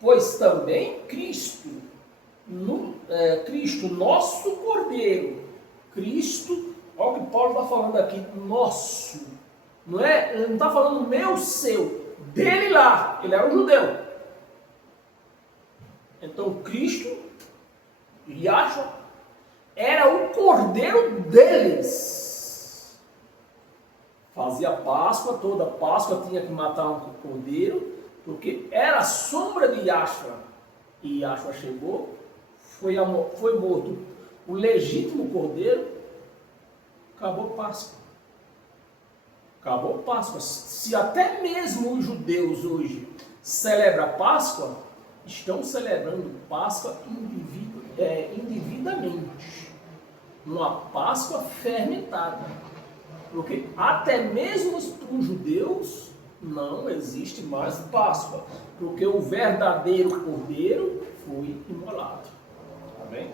pois também Cristo, nosso Cordeiro, Cristo, olha o que Paulo está falando aqui, nosso, não é? Ele não está falando meu, seu, dele lá, ele era um judeu. Então Cristo, Yahshua, era o Cordeiro deles. Fazia Páscoa, toda Páscoa tinha que matar um cordeiro, porque era a sombra de Yahshua. E Yahshua chegou, foi morto o legítimo cordeiro, acabou Páscoa. Acabou Páscoa. Se até mesmo os judeus hoje celebram Páscoa, estão celebrando Páscoa indevidamente. Uma Páscoa fermentada. Porque até mesmo para os judeus não existe mais Páscoa. Porque o verdadeiro cordeiro foi imolado. Amém?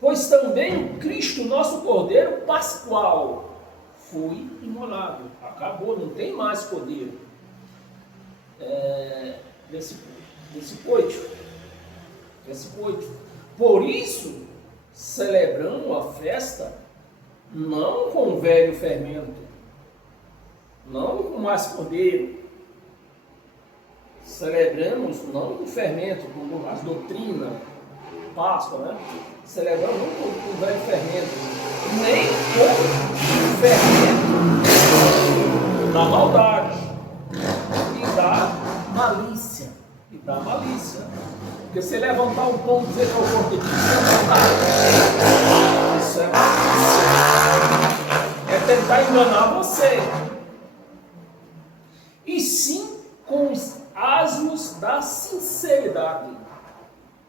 Pois também o Cristo, nosso cordeiro pascual, foi imolado. Acabou, não tem mais cordeiro. Versículo 8. Por isso, celebramos a festa não com velho fermento, não com mais cordeiro. Celebramos não com fermento, com as doutrinas, Páscoa, né? Celebramos não com velho fermento, nem com fermento da maldade e da malícia. Porque se levantar um pão e dizer que é o corpo de Cristo, isso é malícia. É tentar enganar você. E sim com os asmos da sinceridade.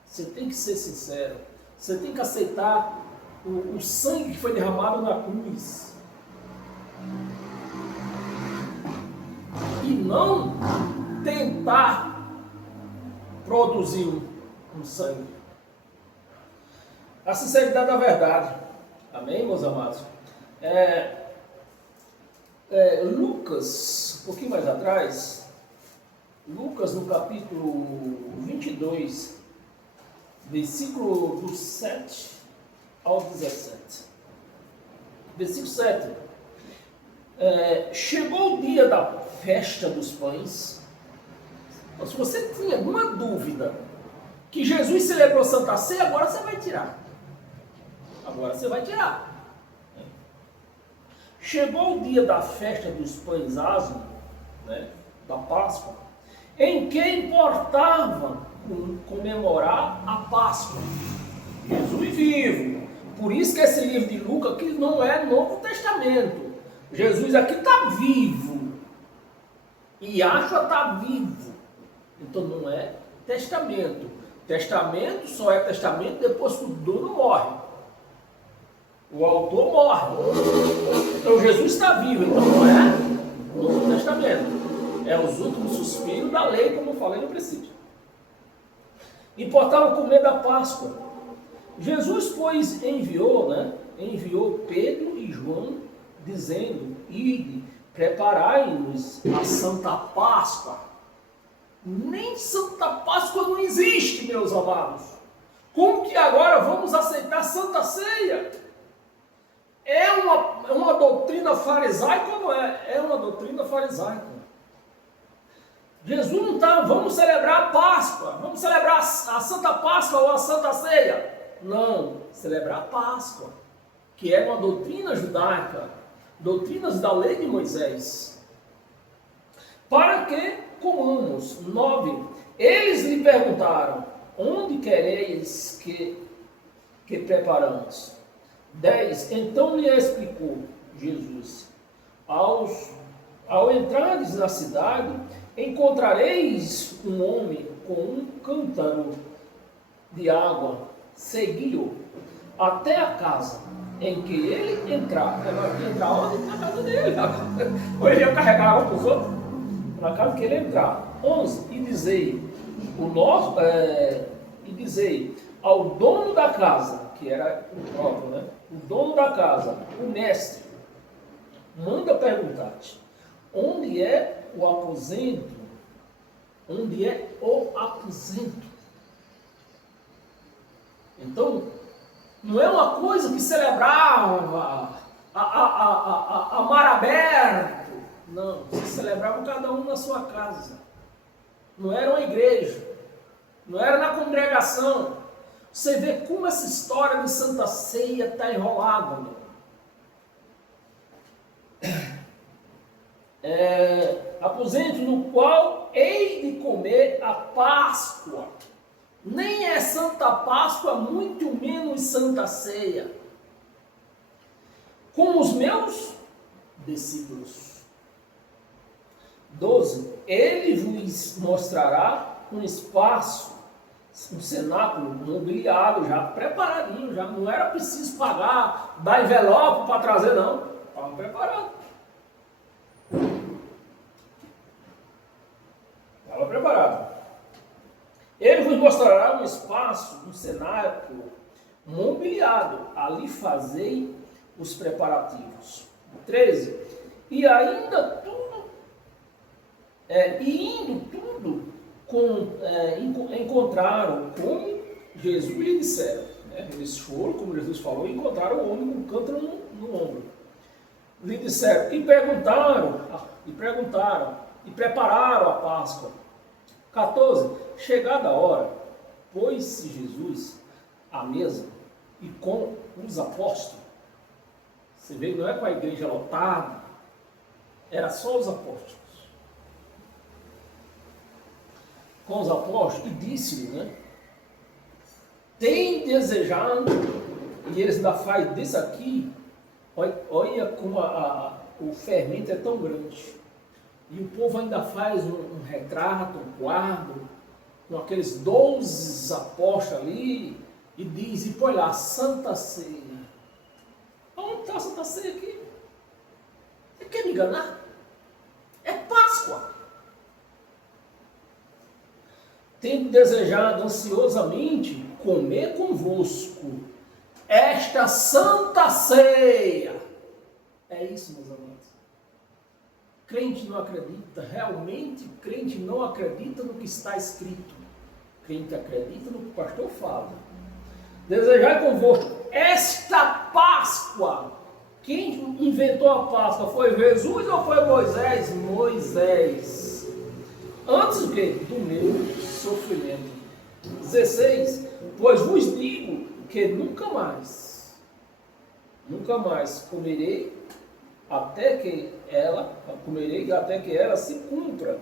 Você tem que ser sincero. Você tem que aceitar o sangue que foi derramado na cruz. E não tentar produzir um sangue. A sinceridade da verdade. Amém, meus amados? Lucas, um pouquinho mais atrás, Lucas no capítulo 22, versículo do 7 ao 17. Versículo 7. Chegou o dia da festa dos pães. Se você tinha alguma dúvida que Jesus celebrou Santa Ceia, agora você vai tirar. Agora você vai tirar. Chegou o dia da festa dos pães asmos, né, da Páscoa, em que importava comemorar a Páscoa. Jesus vivo. Por isso que esse livro de Lucas aqui não é Novo Testamento. Jesus aqui está vivo. E Yahshua está vivo. Então não é testamento. Testamento só é testamento depois que o dono morre. O autor morre. Então Jesus está vivo. Então não é Novo Testamento. É os últimos suspiros da lei, como eu falei no princípio. Importava comer da Páscoa. Jesus, pois, enviou Pedro e João, dizendo: ide, preparai-nos a Santa Páscoa. Nem Santa Páscoa não existe, meus amados. Como que agora vamos aceitar Santa Ceia? É uma doutrina farisaica ou não é? É uma doutrina farisaica. Jesus não está, vamos celebrar a Páscoa, vamos celebrar a Santa Páscoa ou a Santa Ceia. Não, celebrar a Páscoa, que é uma doutrina judaica, doutrinas da lei de Moisés. Para que comamos. 9. Eles lhe perguntaram: onde quereis que preparamos? 10. Então lhe explicou Jesus: ao entrares na cidade, encontrareis um homem com um cântaro de água, segui-o até a casa em que ele entrar. Entrar onde? Na casa dele. Ou ele ia carregar água para os outros? Na casa que ele entrar. 11. E dizei ao dono da casa, que era o próprio, né? O dono da casa, o mestre, manda perguntar-te: onde é o aposento? Onde é o aposento? Então, não é uma coisa que celebrava a mar aberto. Não, se celebrava cada um na sua casa. Não era uma igreja. Não era na congregação. Você vê como essa história de Santa Ceia está enrolada, meu. Aposento no qual hei de comer a Páscoa. Nem é Santa Páscoa, muito menos Santa Ceia, com os meus discípulos. 12. Ele vos mostrará um espaço, um cenáculo mobiliado, já preparadinho, já não era preciso pagar, dar envelope para trazer, não. Estava preparado. Estava preparado. Ele vos mostrará um espaço, um cenáculo mobiliado. Ali fazei os preparativos. 13. E ainda tudo, encontraram como Jesus lhe disseram. Eles foram, como Jesus falou, e encontraram o homem com um cântaro no ombro. Lhe disseram, e prepararam a Páscoa. 14. Chegada a hora, pôs-se Jesus à mesa e com os apóstolos. Você vê que não é com a igreja lotada, era só os apóstolos. Com os apóstolos, e disse-lhe, tem desejado, e eles ainda fazem disso aqui, olha como o fermento é tão grande. E o povo ainda faz um retrato, um quadro, com aqueles 12 apóstolos ali, e diz, e põe lá, Santa Ceia. Onde está a Santa Ceia aqui? Você quer me enganar? É Páscoa. Tenho desejado ansiosamente comer convosco esta santa ceia. É isso, meus amados. Crente não acredita, realmente crente não acredita no que está escrito. Crente acredita no que o pastor fala. Desejai convosco esta Páscoa. Quem inventou a Páscoa? Foi Jesus ou foi Moisés? Moisés. Antes do que? Do meu sofrimento. 16. Pois vos digo que nunca mais comerei até que ela se cumpra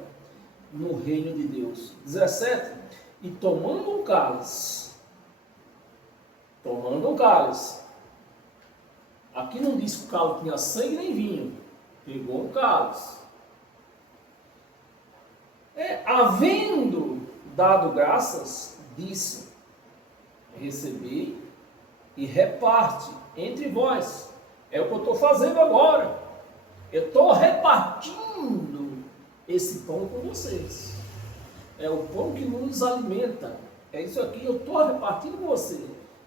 no reino de Deus. 17. E tomando um cálice, aqui não diz que o cálice tinha sangue nem vinho, pegou um cálice. Havendo dado graças, disse: recebi e reparte entre vós. É o que eu estou fazendo agora. Eu estou repartindo esse pão com vocês. É o pão que nos alimenta. É isso aqui, eu estou repartindo com você.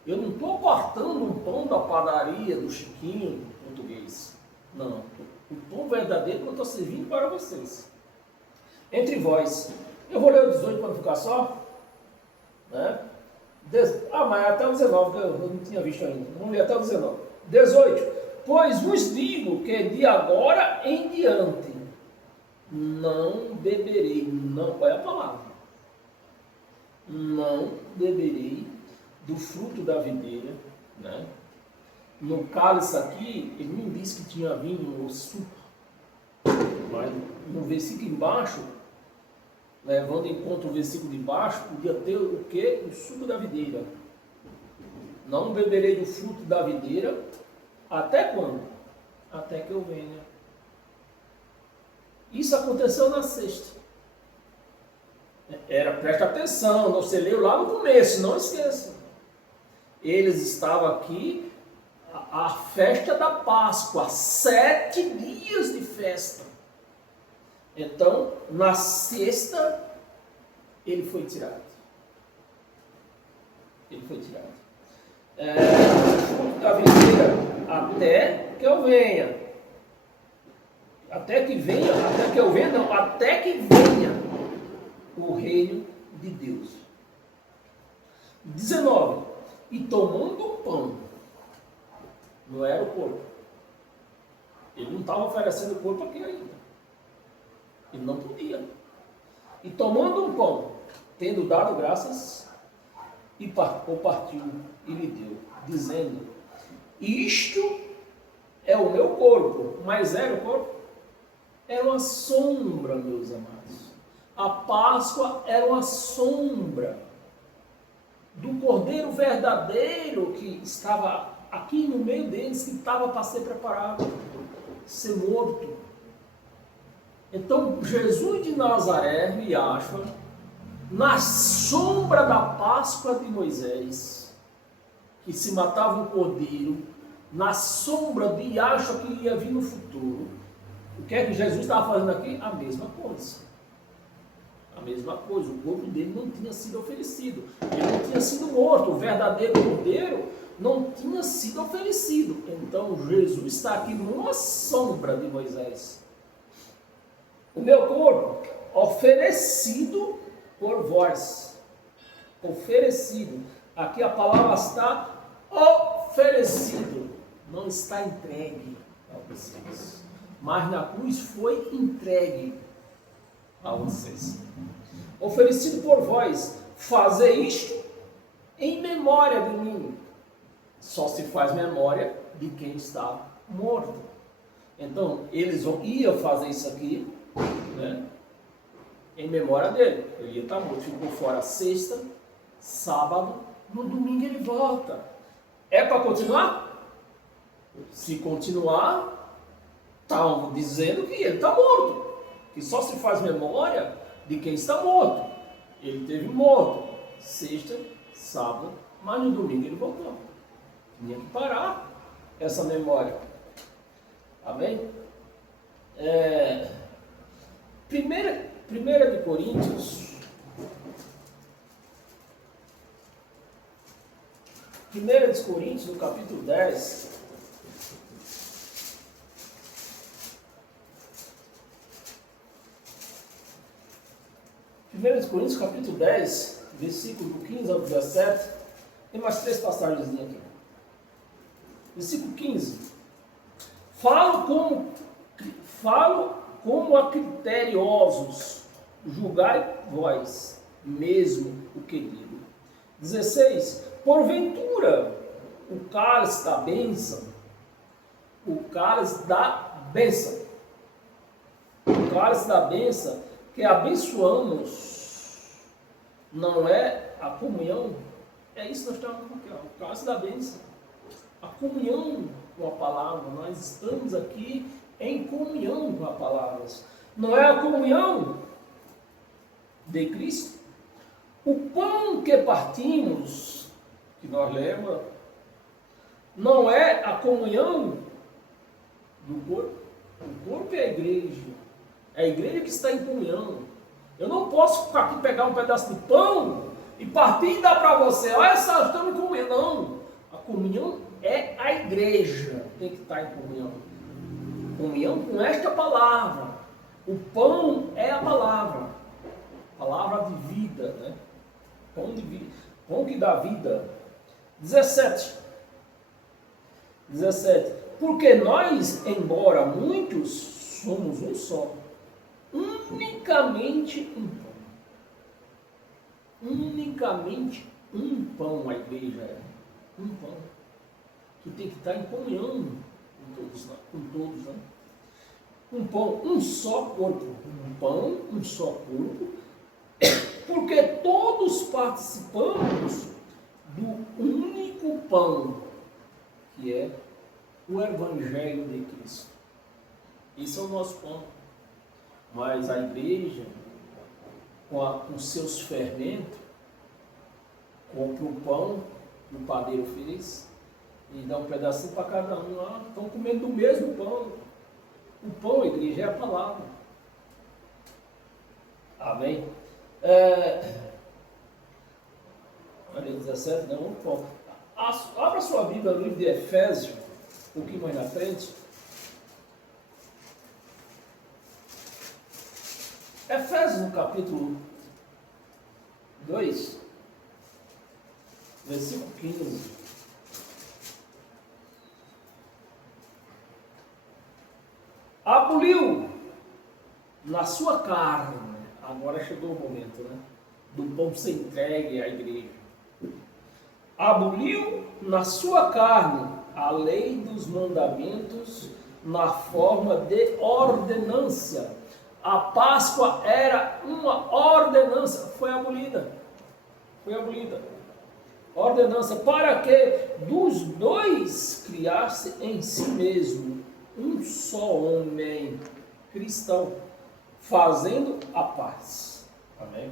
Eu não estou cortando um pão da padaria, do Chiquinho português. Não. O pão verdadeiro que eu estou servindo para vocês. Entre vós. Eu vou ler o 18 para não ficar só. Né? Mas até o 19, que eu não tinha visto ainda. Vamos ler até o 19. 18. Pois vos digo que de agora em diante não beberei, não, qual é a palavra? Não beberei do fruto da videira, né? No cálice aqui, ele não disse que tinha vinho ou suco, mas no versículo embaixo, levando em conta o versículo de baixo, podia ter o que? O suco da videira. Não beberei do fruto da videira, até quando? Até que eu venha. Isso aconteceu na sexta. Presta atenção, você leu lá no começo, não esqueça. Eles estavam aqui, a festa da Páscoa, 7 dias de festa. Então, na sexta, ele foi tirado. O fruto da videira, até que eu venha. Até que venha o reino de Deus. 19. E tomando o pão, não era o corpo. Ele não estava oferecendo o corpo aqui ainda. Ele não podia. E tomando um pão, tendo dado graças, e partiu e lhe deu, dizendo: isto é o meu corpo. Mas era o corpo? Era uma sombra, meus amados. A Páscoa era uma sombra do Cordeiro verdadeiro que estava aqui no meio deles, que estava para ser preparado, ser morto. Então, Jesus de Nazaré, Yahshua, na sombra da Páscoa de Moisés, que se matava um cordeiro, na sombra de Yahshua que ia vir no futuro, o que é que Jesus estava fazendo aqui? A mesma coisa. A mesma coisa, o corpo dele não tinha sido oferecido, ele não tinha sido morto, o verdadeiro cordeiro não tinha sido oferecido. Então Jesus está aqui numa sombra de Moisés. O meu corpo oferecido por vós. Oferecido. Aqui a palavra está oferecido, não está entregue a vocês, mas na cruz foi entregue a vocês. Oferecido por vós, fazer isto em memória de mim. Só se faz memória de quem está morto. Então, eles iam fazer isso aqui, né, em memória dele. Ele ia estar morto, ficou fora sexta, sábado, no domingo ele volta. É para continuar? Se continuar, estão dizendo que ele está morto. Que só se faz memória de quem está morto. Ele esteve morto sexta, sábado, mas no domingo ele voltou. Tinha que parar essa memória. Amém? Primeira de Coríntios, 1 Coríntios, no capítulo 10. Coríntios, capítulo 10, versículo do 15 ao 17. Tem mais 3 passagens aqui. Versículo 15. Falo como a criteriosos, julgai vós mesmo o que digo. 16. Porventura, o cálice da bênção, o cálice da bênção que abençoamos, não é a comunhão? É isso que nós estamos aqui, ó, o cálice da bênção. A comunhão com a palavra, nós estamos aqui em comunhão com a palavra. Não é a comunhão de Cristo? O pão que partimos, que nós lemos, não é a comunhão do corpo? O corpo é a igreja. É a igreja que está em comunhão. Eu não posso ficar aqui pegar um pedaço de pão e partir e dar para você. Olha só, estamos em comunhão. Não. A comunhão é a igreja. Tem que estar em comunhão. Comunhão com esta palavra. O pão é a palavra. Palavra de vida, né? Pão de vida. Pão que dá vida. 17. Porque nós, embora muitos, somos um só. Unicamente um pão. Unicamente um pão a igreja é. Um pão. Que tem que estar em comunhão com todos, né? Um pão, um só corpo. Um pão, um só corpo. Porque todos participamos do único pão, que é o Evangelho de Cristo. Esse é o nosso pão. Mas a igreja, com seus fermentos, compra o pão que o padeiro fez e dá um pedacinho para cada um lá. Estão comendo do mesmo pão. O pão, a igreja, é a palavra. Amém? Olha, 17, não, o pão. Abra sua Bíblia no livro de Efésios, um pouquinho mais na frente. Efésios, no capítulo 2, versículo 15. Aboliu na sua carne, agora chegou o momento, né? Do pão ser entregue à igreja. Aboliu na sua carne a lei dos mandamentos na forma de ordenância. A Páscoa era uma ordenança, foi abolida. Ordenança para que dos dois criasse em si mesmo um só homem cristão, fazendo a paz. Amém?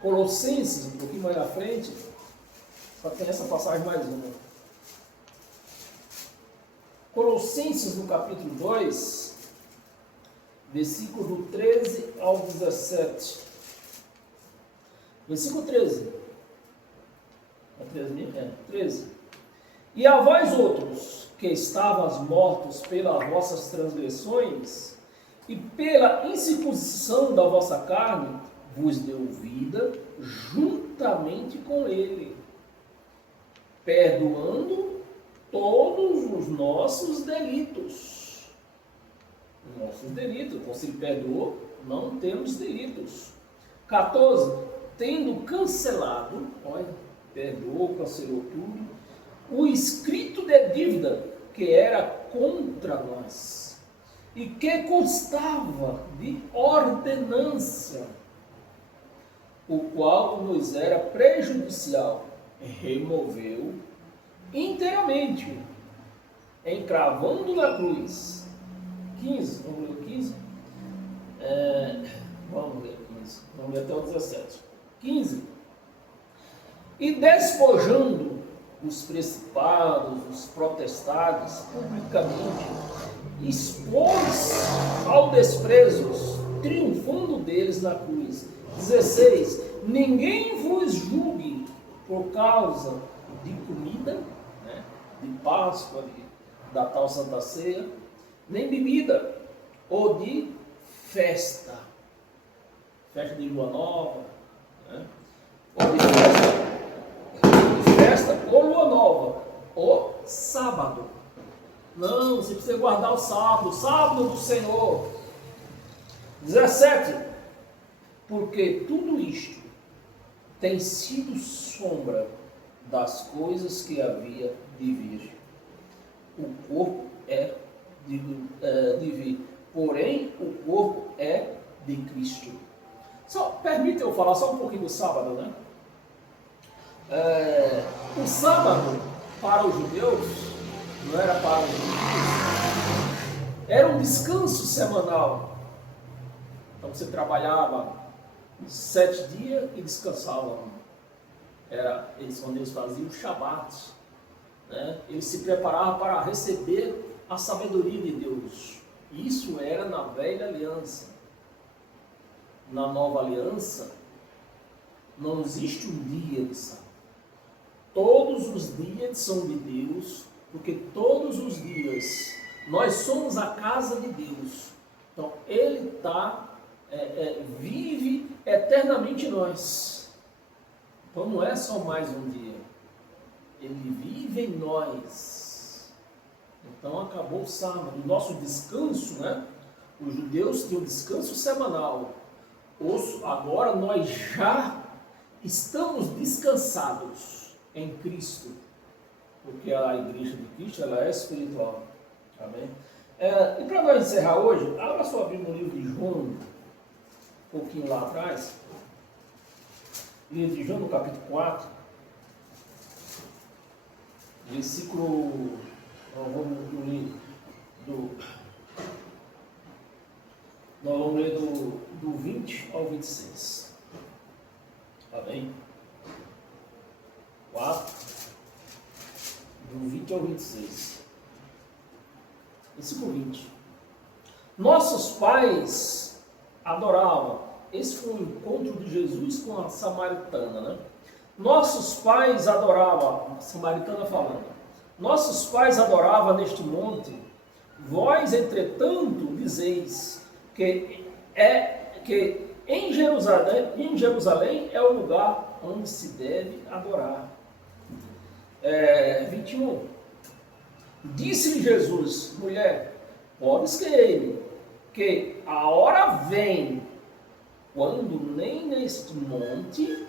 Colossenses, um pouquinho mais à frente, só tem essa passagem mais uma. Colossenses, no capítulo 2, versículo do 13 ao 17. Versículo 13. 13. E a vós outros, que estavas mortos pelas vossas transgressões e pela incircuncisão da vossa carne, vos deu vida juntamente com ele, perdoando todos os nossos delitos. Então, se ele perdoou, não temos delitos. 14. Tendo cancelado, olha, perdoou, cancelou tudo, o escrito de dívida que era contra nós e que constava de ordenância, o qual nos era prejudicial, removeu inteiramente, encravando na cruz. 15, vamos ler o 15? Vamos ler 15, vamos ler até o 17. 15. E despojando os principados, os potestades, publicamente, expôs ao desprezo, triunfando deles na cruz. 16. Ninguém vos julgue por causa de comida, né, de Páscoa, da tal Santa Ceia, nem bebida, ou de festa de lua nova, né, ou de festa ou lua nova, ou sábado. Não, você precisa guardar o sábado do Senhor. 17. Porque tudo isto tem sido sombra das coisas que havia de vir. O corpo é de vir, porém o corpo é de Cristo. Só permite eu falar só um pouquinho do sábado, né? O sábado para os judeus não era para os judeus, era um descanso semanal. Então você trabalhava 7 dias e descansavam. Era quando eles faziam o Shabat, né? Eles se preparavam para receber a sabedoria de Deus. Isso era na velha aliança. Na nova aliança, não existe um dia de sábado. Todos os dias são de Deus, porque todos os dias nós somos a casa de Deus. Então Ele vive eternamente em nós. Então não é só mais um dia. Ele vive em nós. Então acabou o sábado. O nosso descanso, né? Os judeus tinham descanso semanal. Agora nós já estamos descansados em Cristo. Porque a igreja de Cristo ela é espiritual. Amém? E para nós encerrar hoje, abra sua Bíblia no livro de João, um pouquinho lá atrás. Livro de João, no capítulo 4, versículo, nós vamos ler do 20 ao 26. Tá bem? 4, do 20 ao 26. Versículo 20. Nossos pais adoravam. Esse foi o encontro de Jesus com a samaritana, né? Nossos pais adoravam, a samaritana falando, nossos pais adoravam neste monte, vós, entretanto, dizeis que em Jerusalém é o lugar onde se deve adorar. 21. Disse-lhe Jesus, mulher, podes crer que a hora vem quando nem neste monte,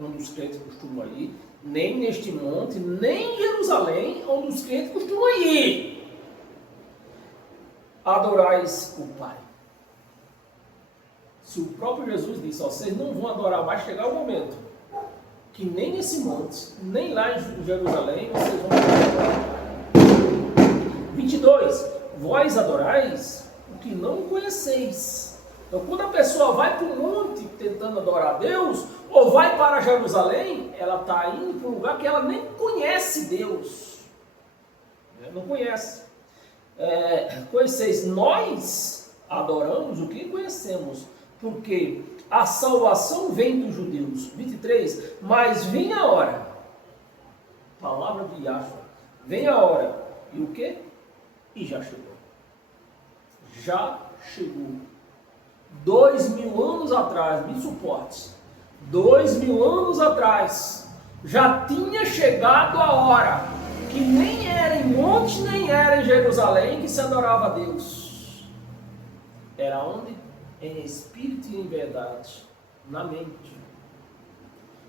onde os crentes costumam ir, nem neste monte, nem em Jerusalém, onde os crentes costumam ir, adorais o Pai. Se o próprio Jesus disse, vocês não vão adorar, vai chegar o momento que nem nesse monte, nem lá em Jerusalém, vocês vão adorar. 22. Vós adorais o que não conheceis. Então, quando a pessoa vai para o monte tentando adorar a Deus, ou vai para Jerusalém, ela está indo para um lugar que ela nem conhece Deus. Não conhece. Conheceis, nós adoramos o que conhecemos, porque a salvação vem dos judeus. 23. Mas vem a hora, palavra de Yahshua, vem a hora, e o que? E já chegou. Já chegou. 2000 anos atrás, me suporte, 2000 anos atrás, já tinha chegado a hora, que nem era em monte, nem era em Jerusalém que se adorava a Deus. Era onde? Em espírito e em verdade, na mente.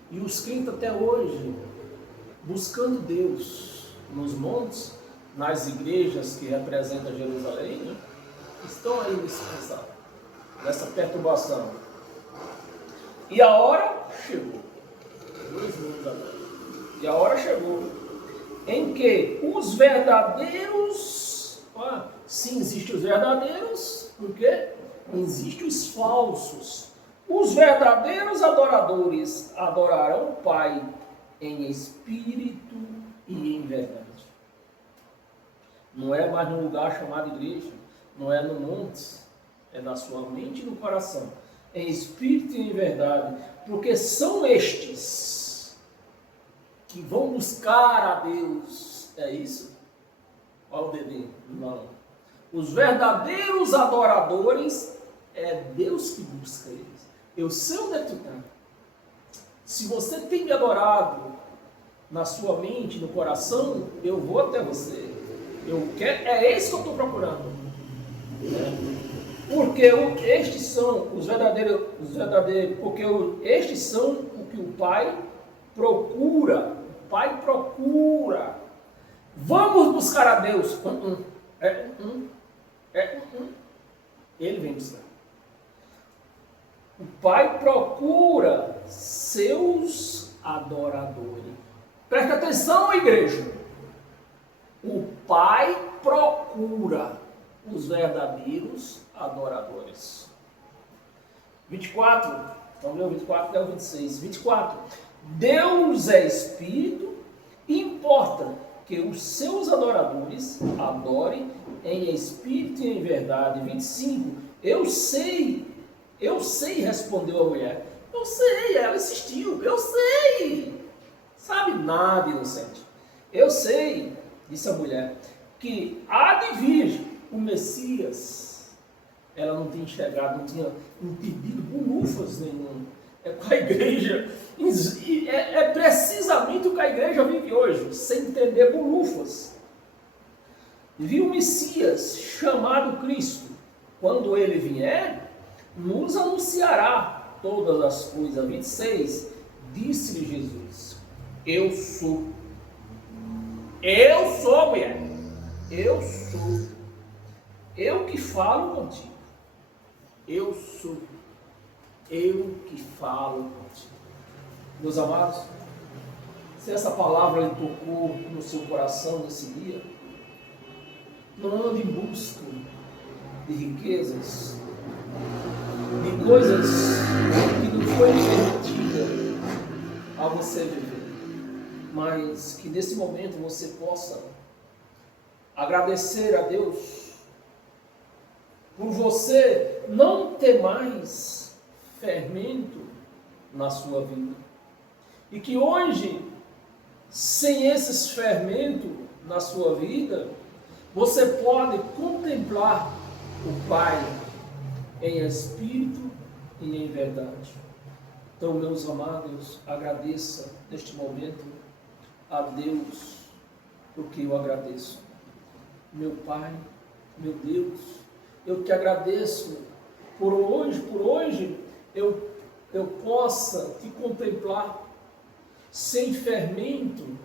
E os crentes até hoje, buscando Deus nos montes, nas igrejas que representam Jerusalém, né, estão aí nesse pensar, nessa perturbação. E a hora chegou. 2000 anos atrás. E a hora chegou em que os verdadeiros, se existem os verdadeiros, por quê? Existem os falsos. Os verdadeiros adoradores adorarão o Pai em espírito e em verdade. Não é mais num lugar chamado igreja, não é no monte, é na sua mente e no coração, em espírito e em verdade, porque são estes que vão buscar a Deus. É isso? Olha o dedinho. Não. Os verdadeiros adoradores é Deus que busca eles. Eu sei onde é que tu está. Se você tem me adorado na sua mente, no coração, eu vou até você. É esse que eu estou procurando. Porque estes são os verdadeiros, porque estes são o que o Pai procura. O Pai procura. Vamos buscar a Deus. Ele vem buscar. O Pai procura seus adoradores. Presta atenção, igreja. O Pai procura os verdadeiros adoradores. 24, vamos ler o 24 até o 26. 24. Deus é Espírito, e importa que os seus adoradores adorem em espírito e em verdade. 25. Eu sei, respondeu a mulher. Eu sei, ela insistiu. Eu sei. Sabe nada, inocente. Eu sei, disse a mulher, que há de vir o Messias. Ela não tinha enxergado, não tinha entendido bolufas nenhum. É com a igreja, é precisamente o que a igreja vive hoje, sem entender bolufas. Viu o Messias, chamado Cristo. Quando ele vier, nos anunciará todas as coisas. 26, disse-lhe Jesus, eu sou, mulher, eu sou, eu que falo contigo, eu sou, eu que falo contigo. Meus amados, se essa palavra lhe tocou no seu coração nesse dia, não ande em busca de riquezas, de coisas que não foi permitida a você viver, mas que nesse momento você possa agradecer a Deus por você não ter mais fermento na sua vida. E que hoje, sem esses fermentos na sua vida, você pode contemplar o Pai em espírito e em verdade. Então, meus amados, agradeça neste momento a Deus, porque eu agradeço. Meu Pai, meu Deus, eu te agradeço por hoje eu possa te contemplar sem fermento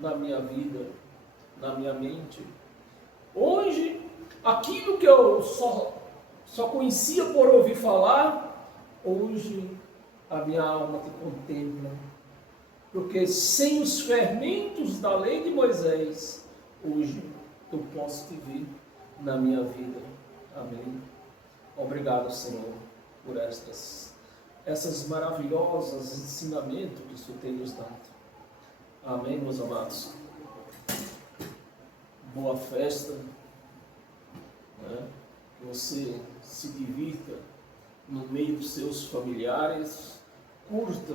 na minha vida, na minha mente. Hoje, aquilo que eu só conhecia por ouvir falar, hoje a minha alma te contempla. Porque sem os fermentos da lei de Moisés, hoje eu posso te ver na minha vida. Amém. Obrigado, Senhor, por essas maravilhosas ensinamentos que o Senhor tem nos dado. Amém, meus amados. Boa festa, né? Que você se divirta no meio dos seus familiares, curta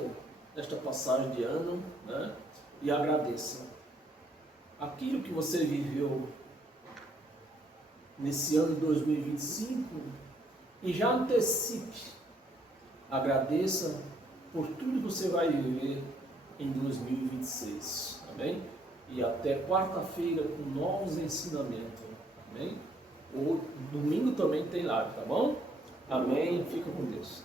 esta passagem de ano, né? E agradeça aquilo que você viveu nesse ano de 2025 e já antecipe, agradeça por tudo que você vai viver em 2026, amém? E até quarta-feira com novos ensinamentos, amém? Ou domingo também tem live, tá bom? Amém, fica com Deus.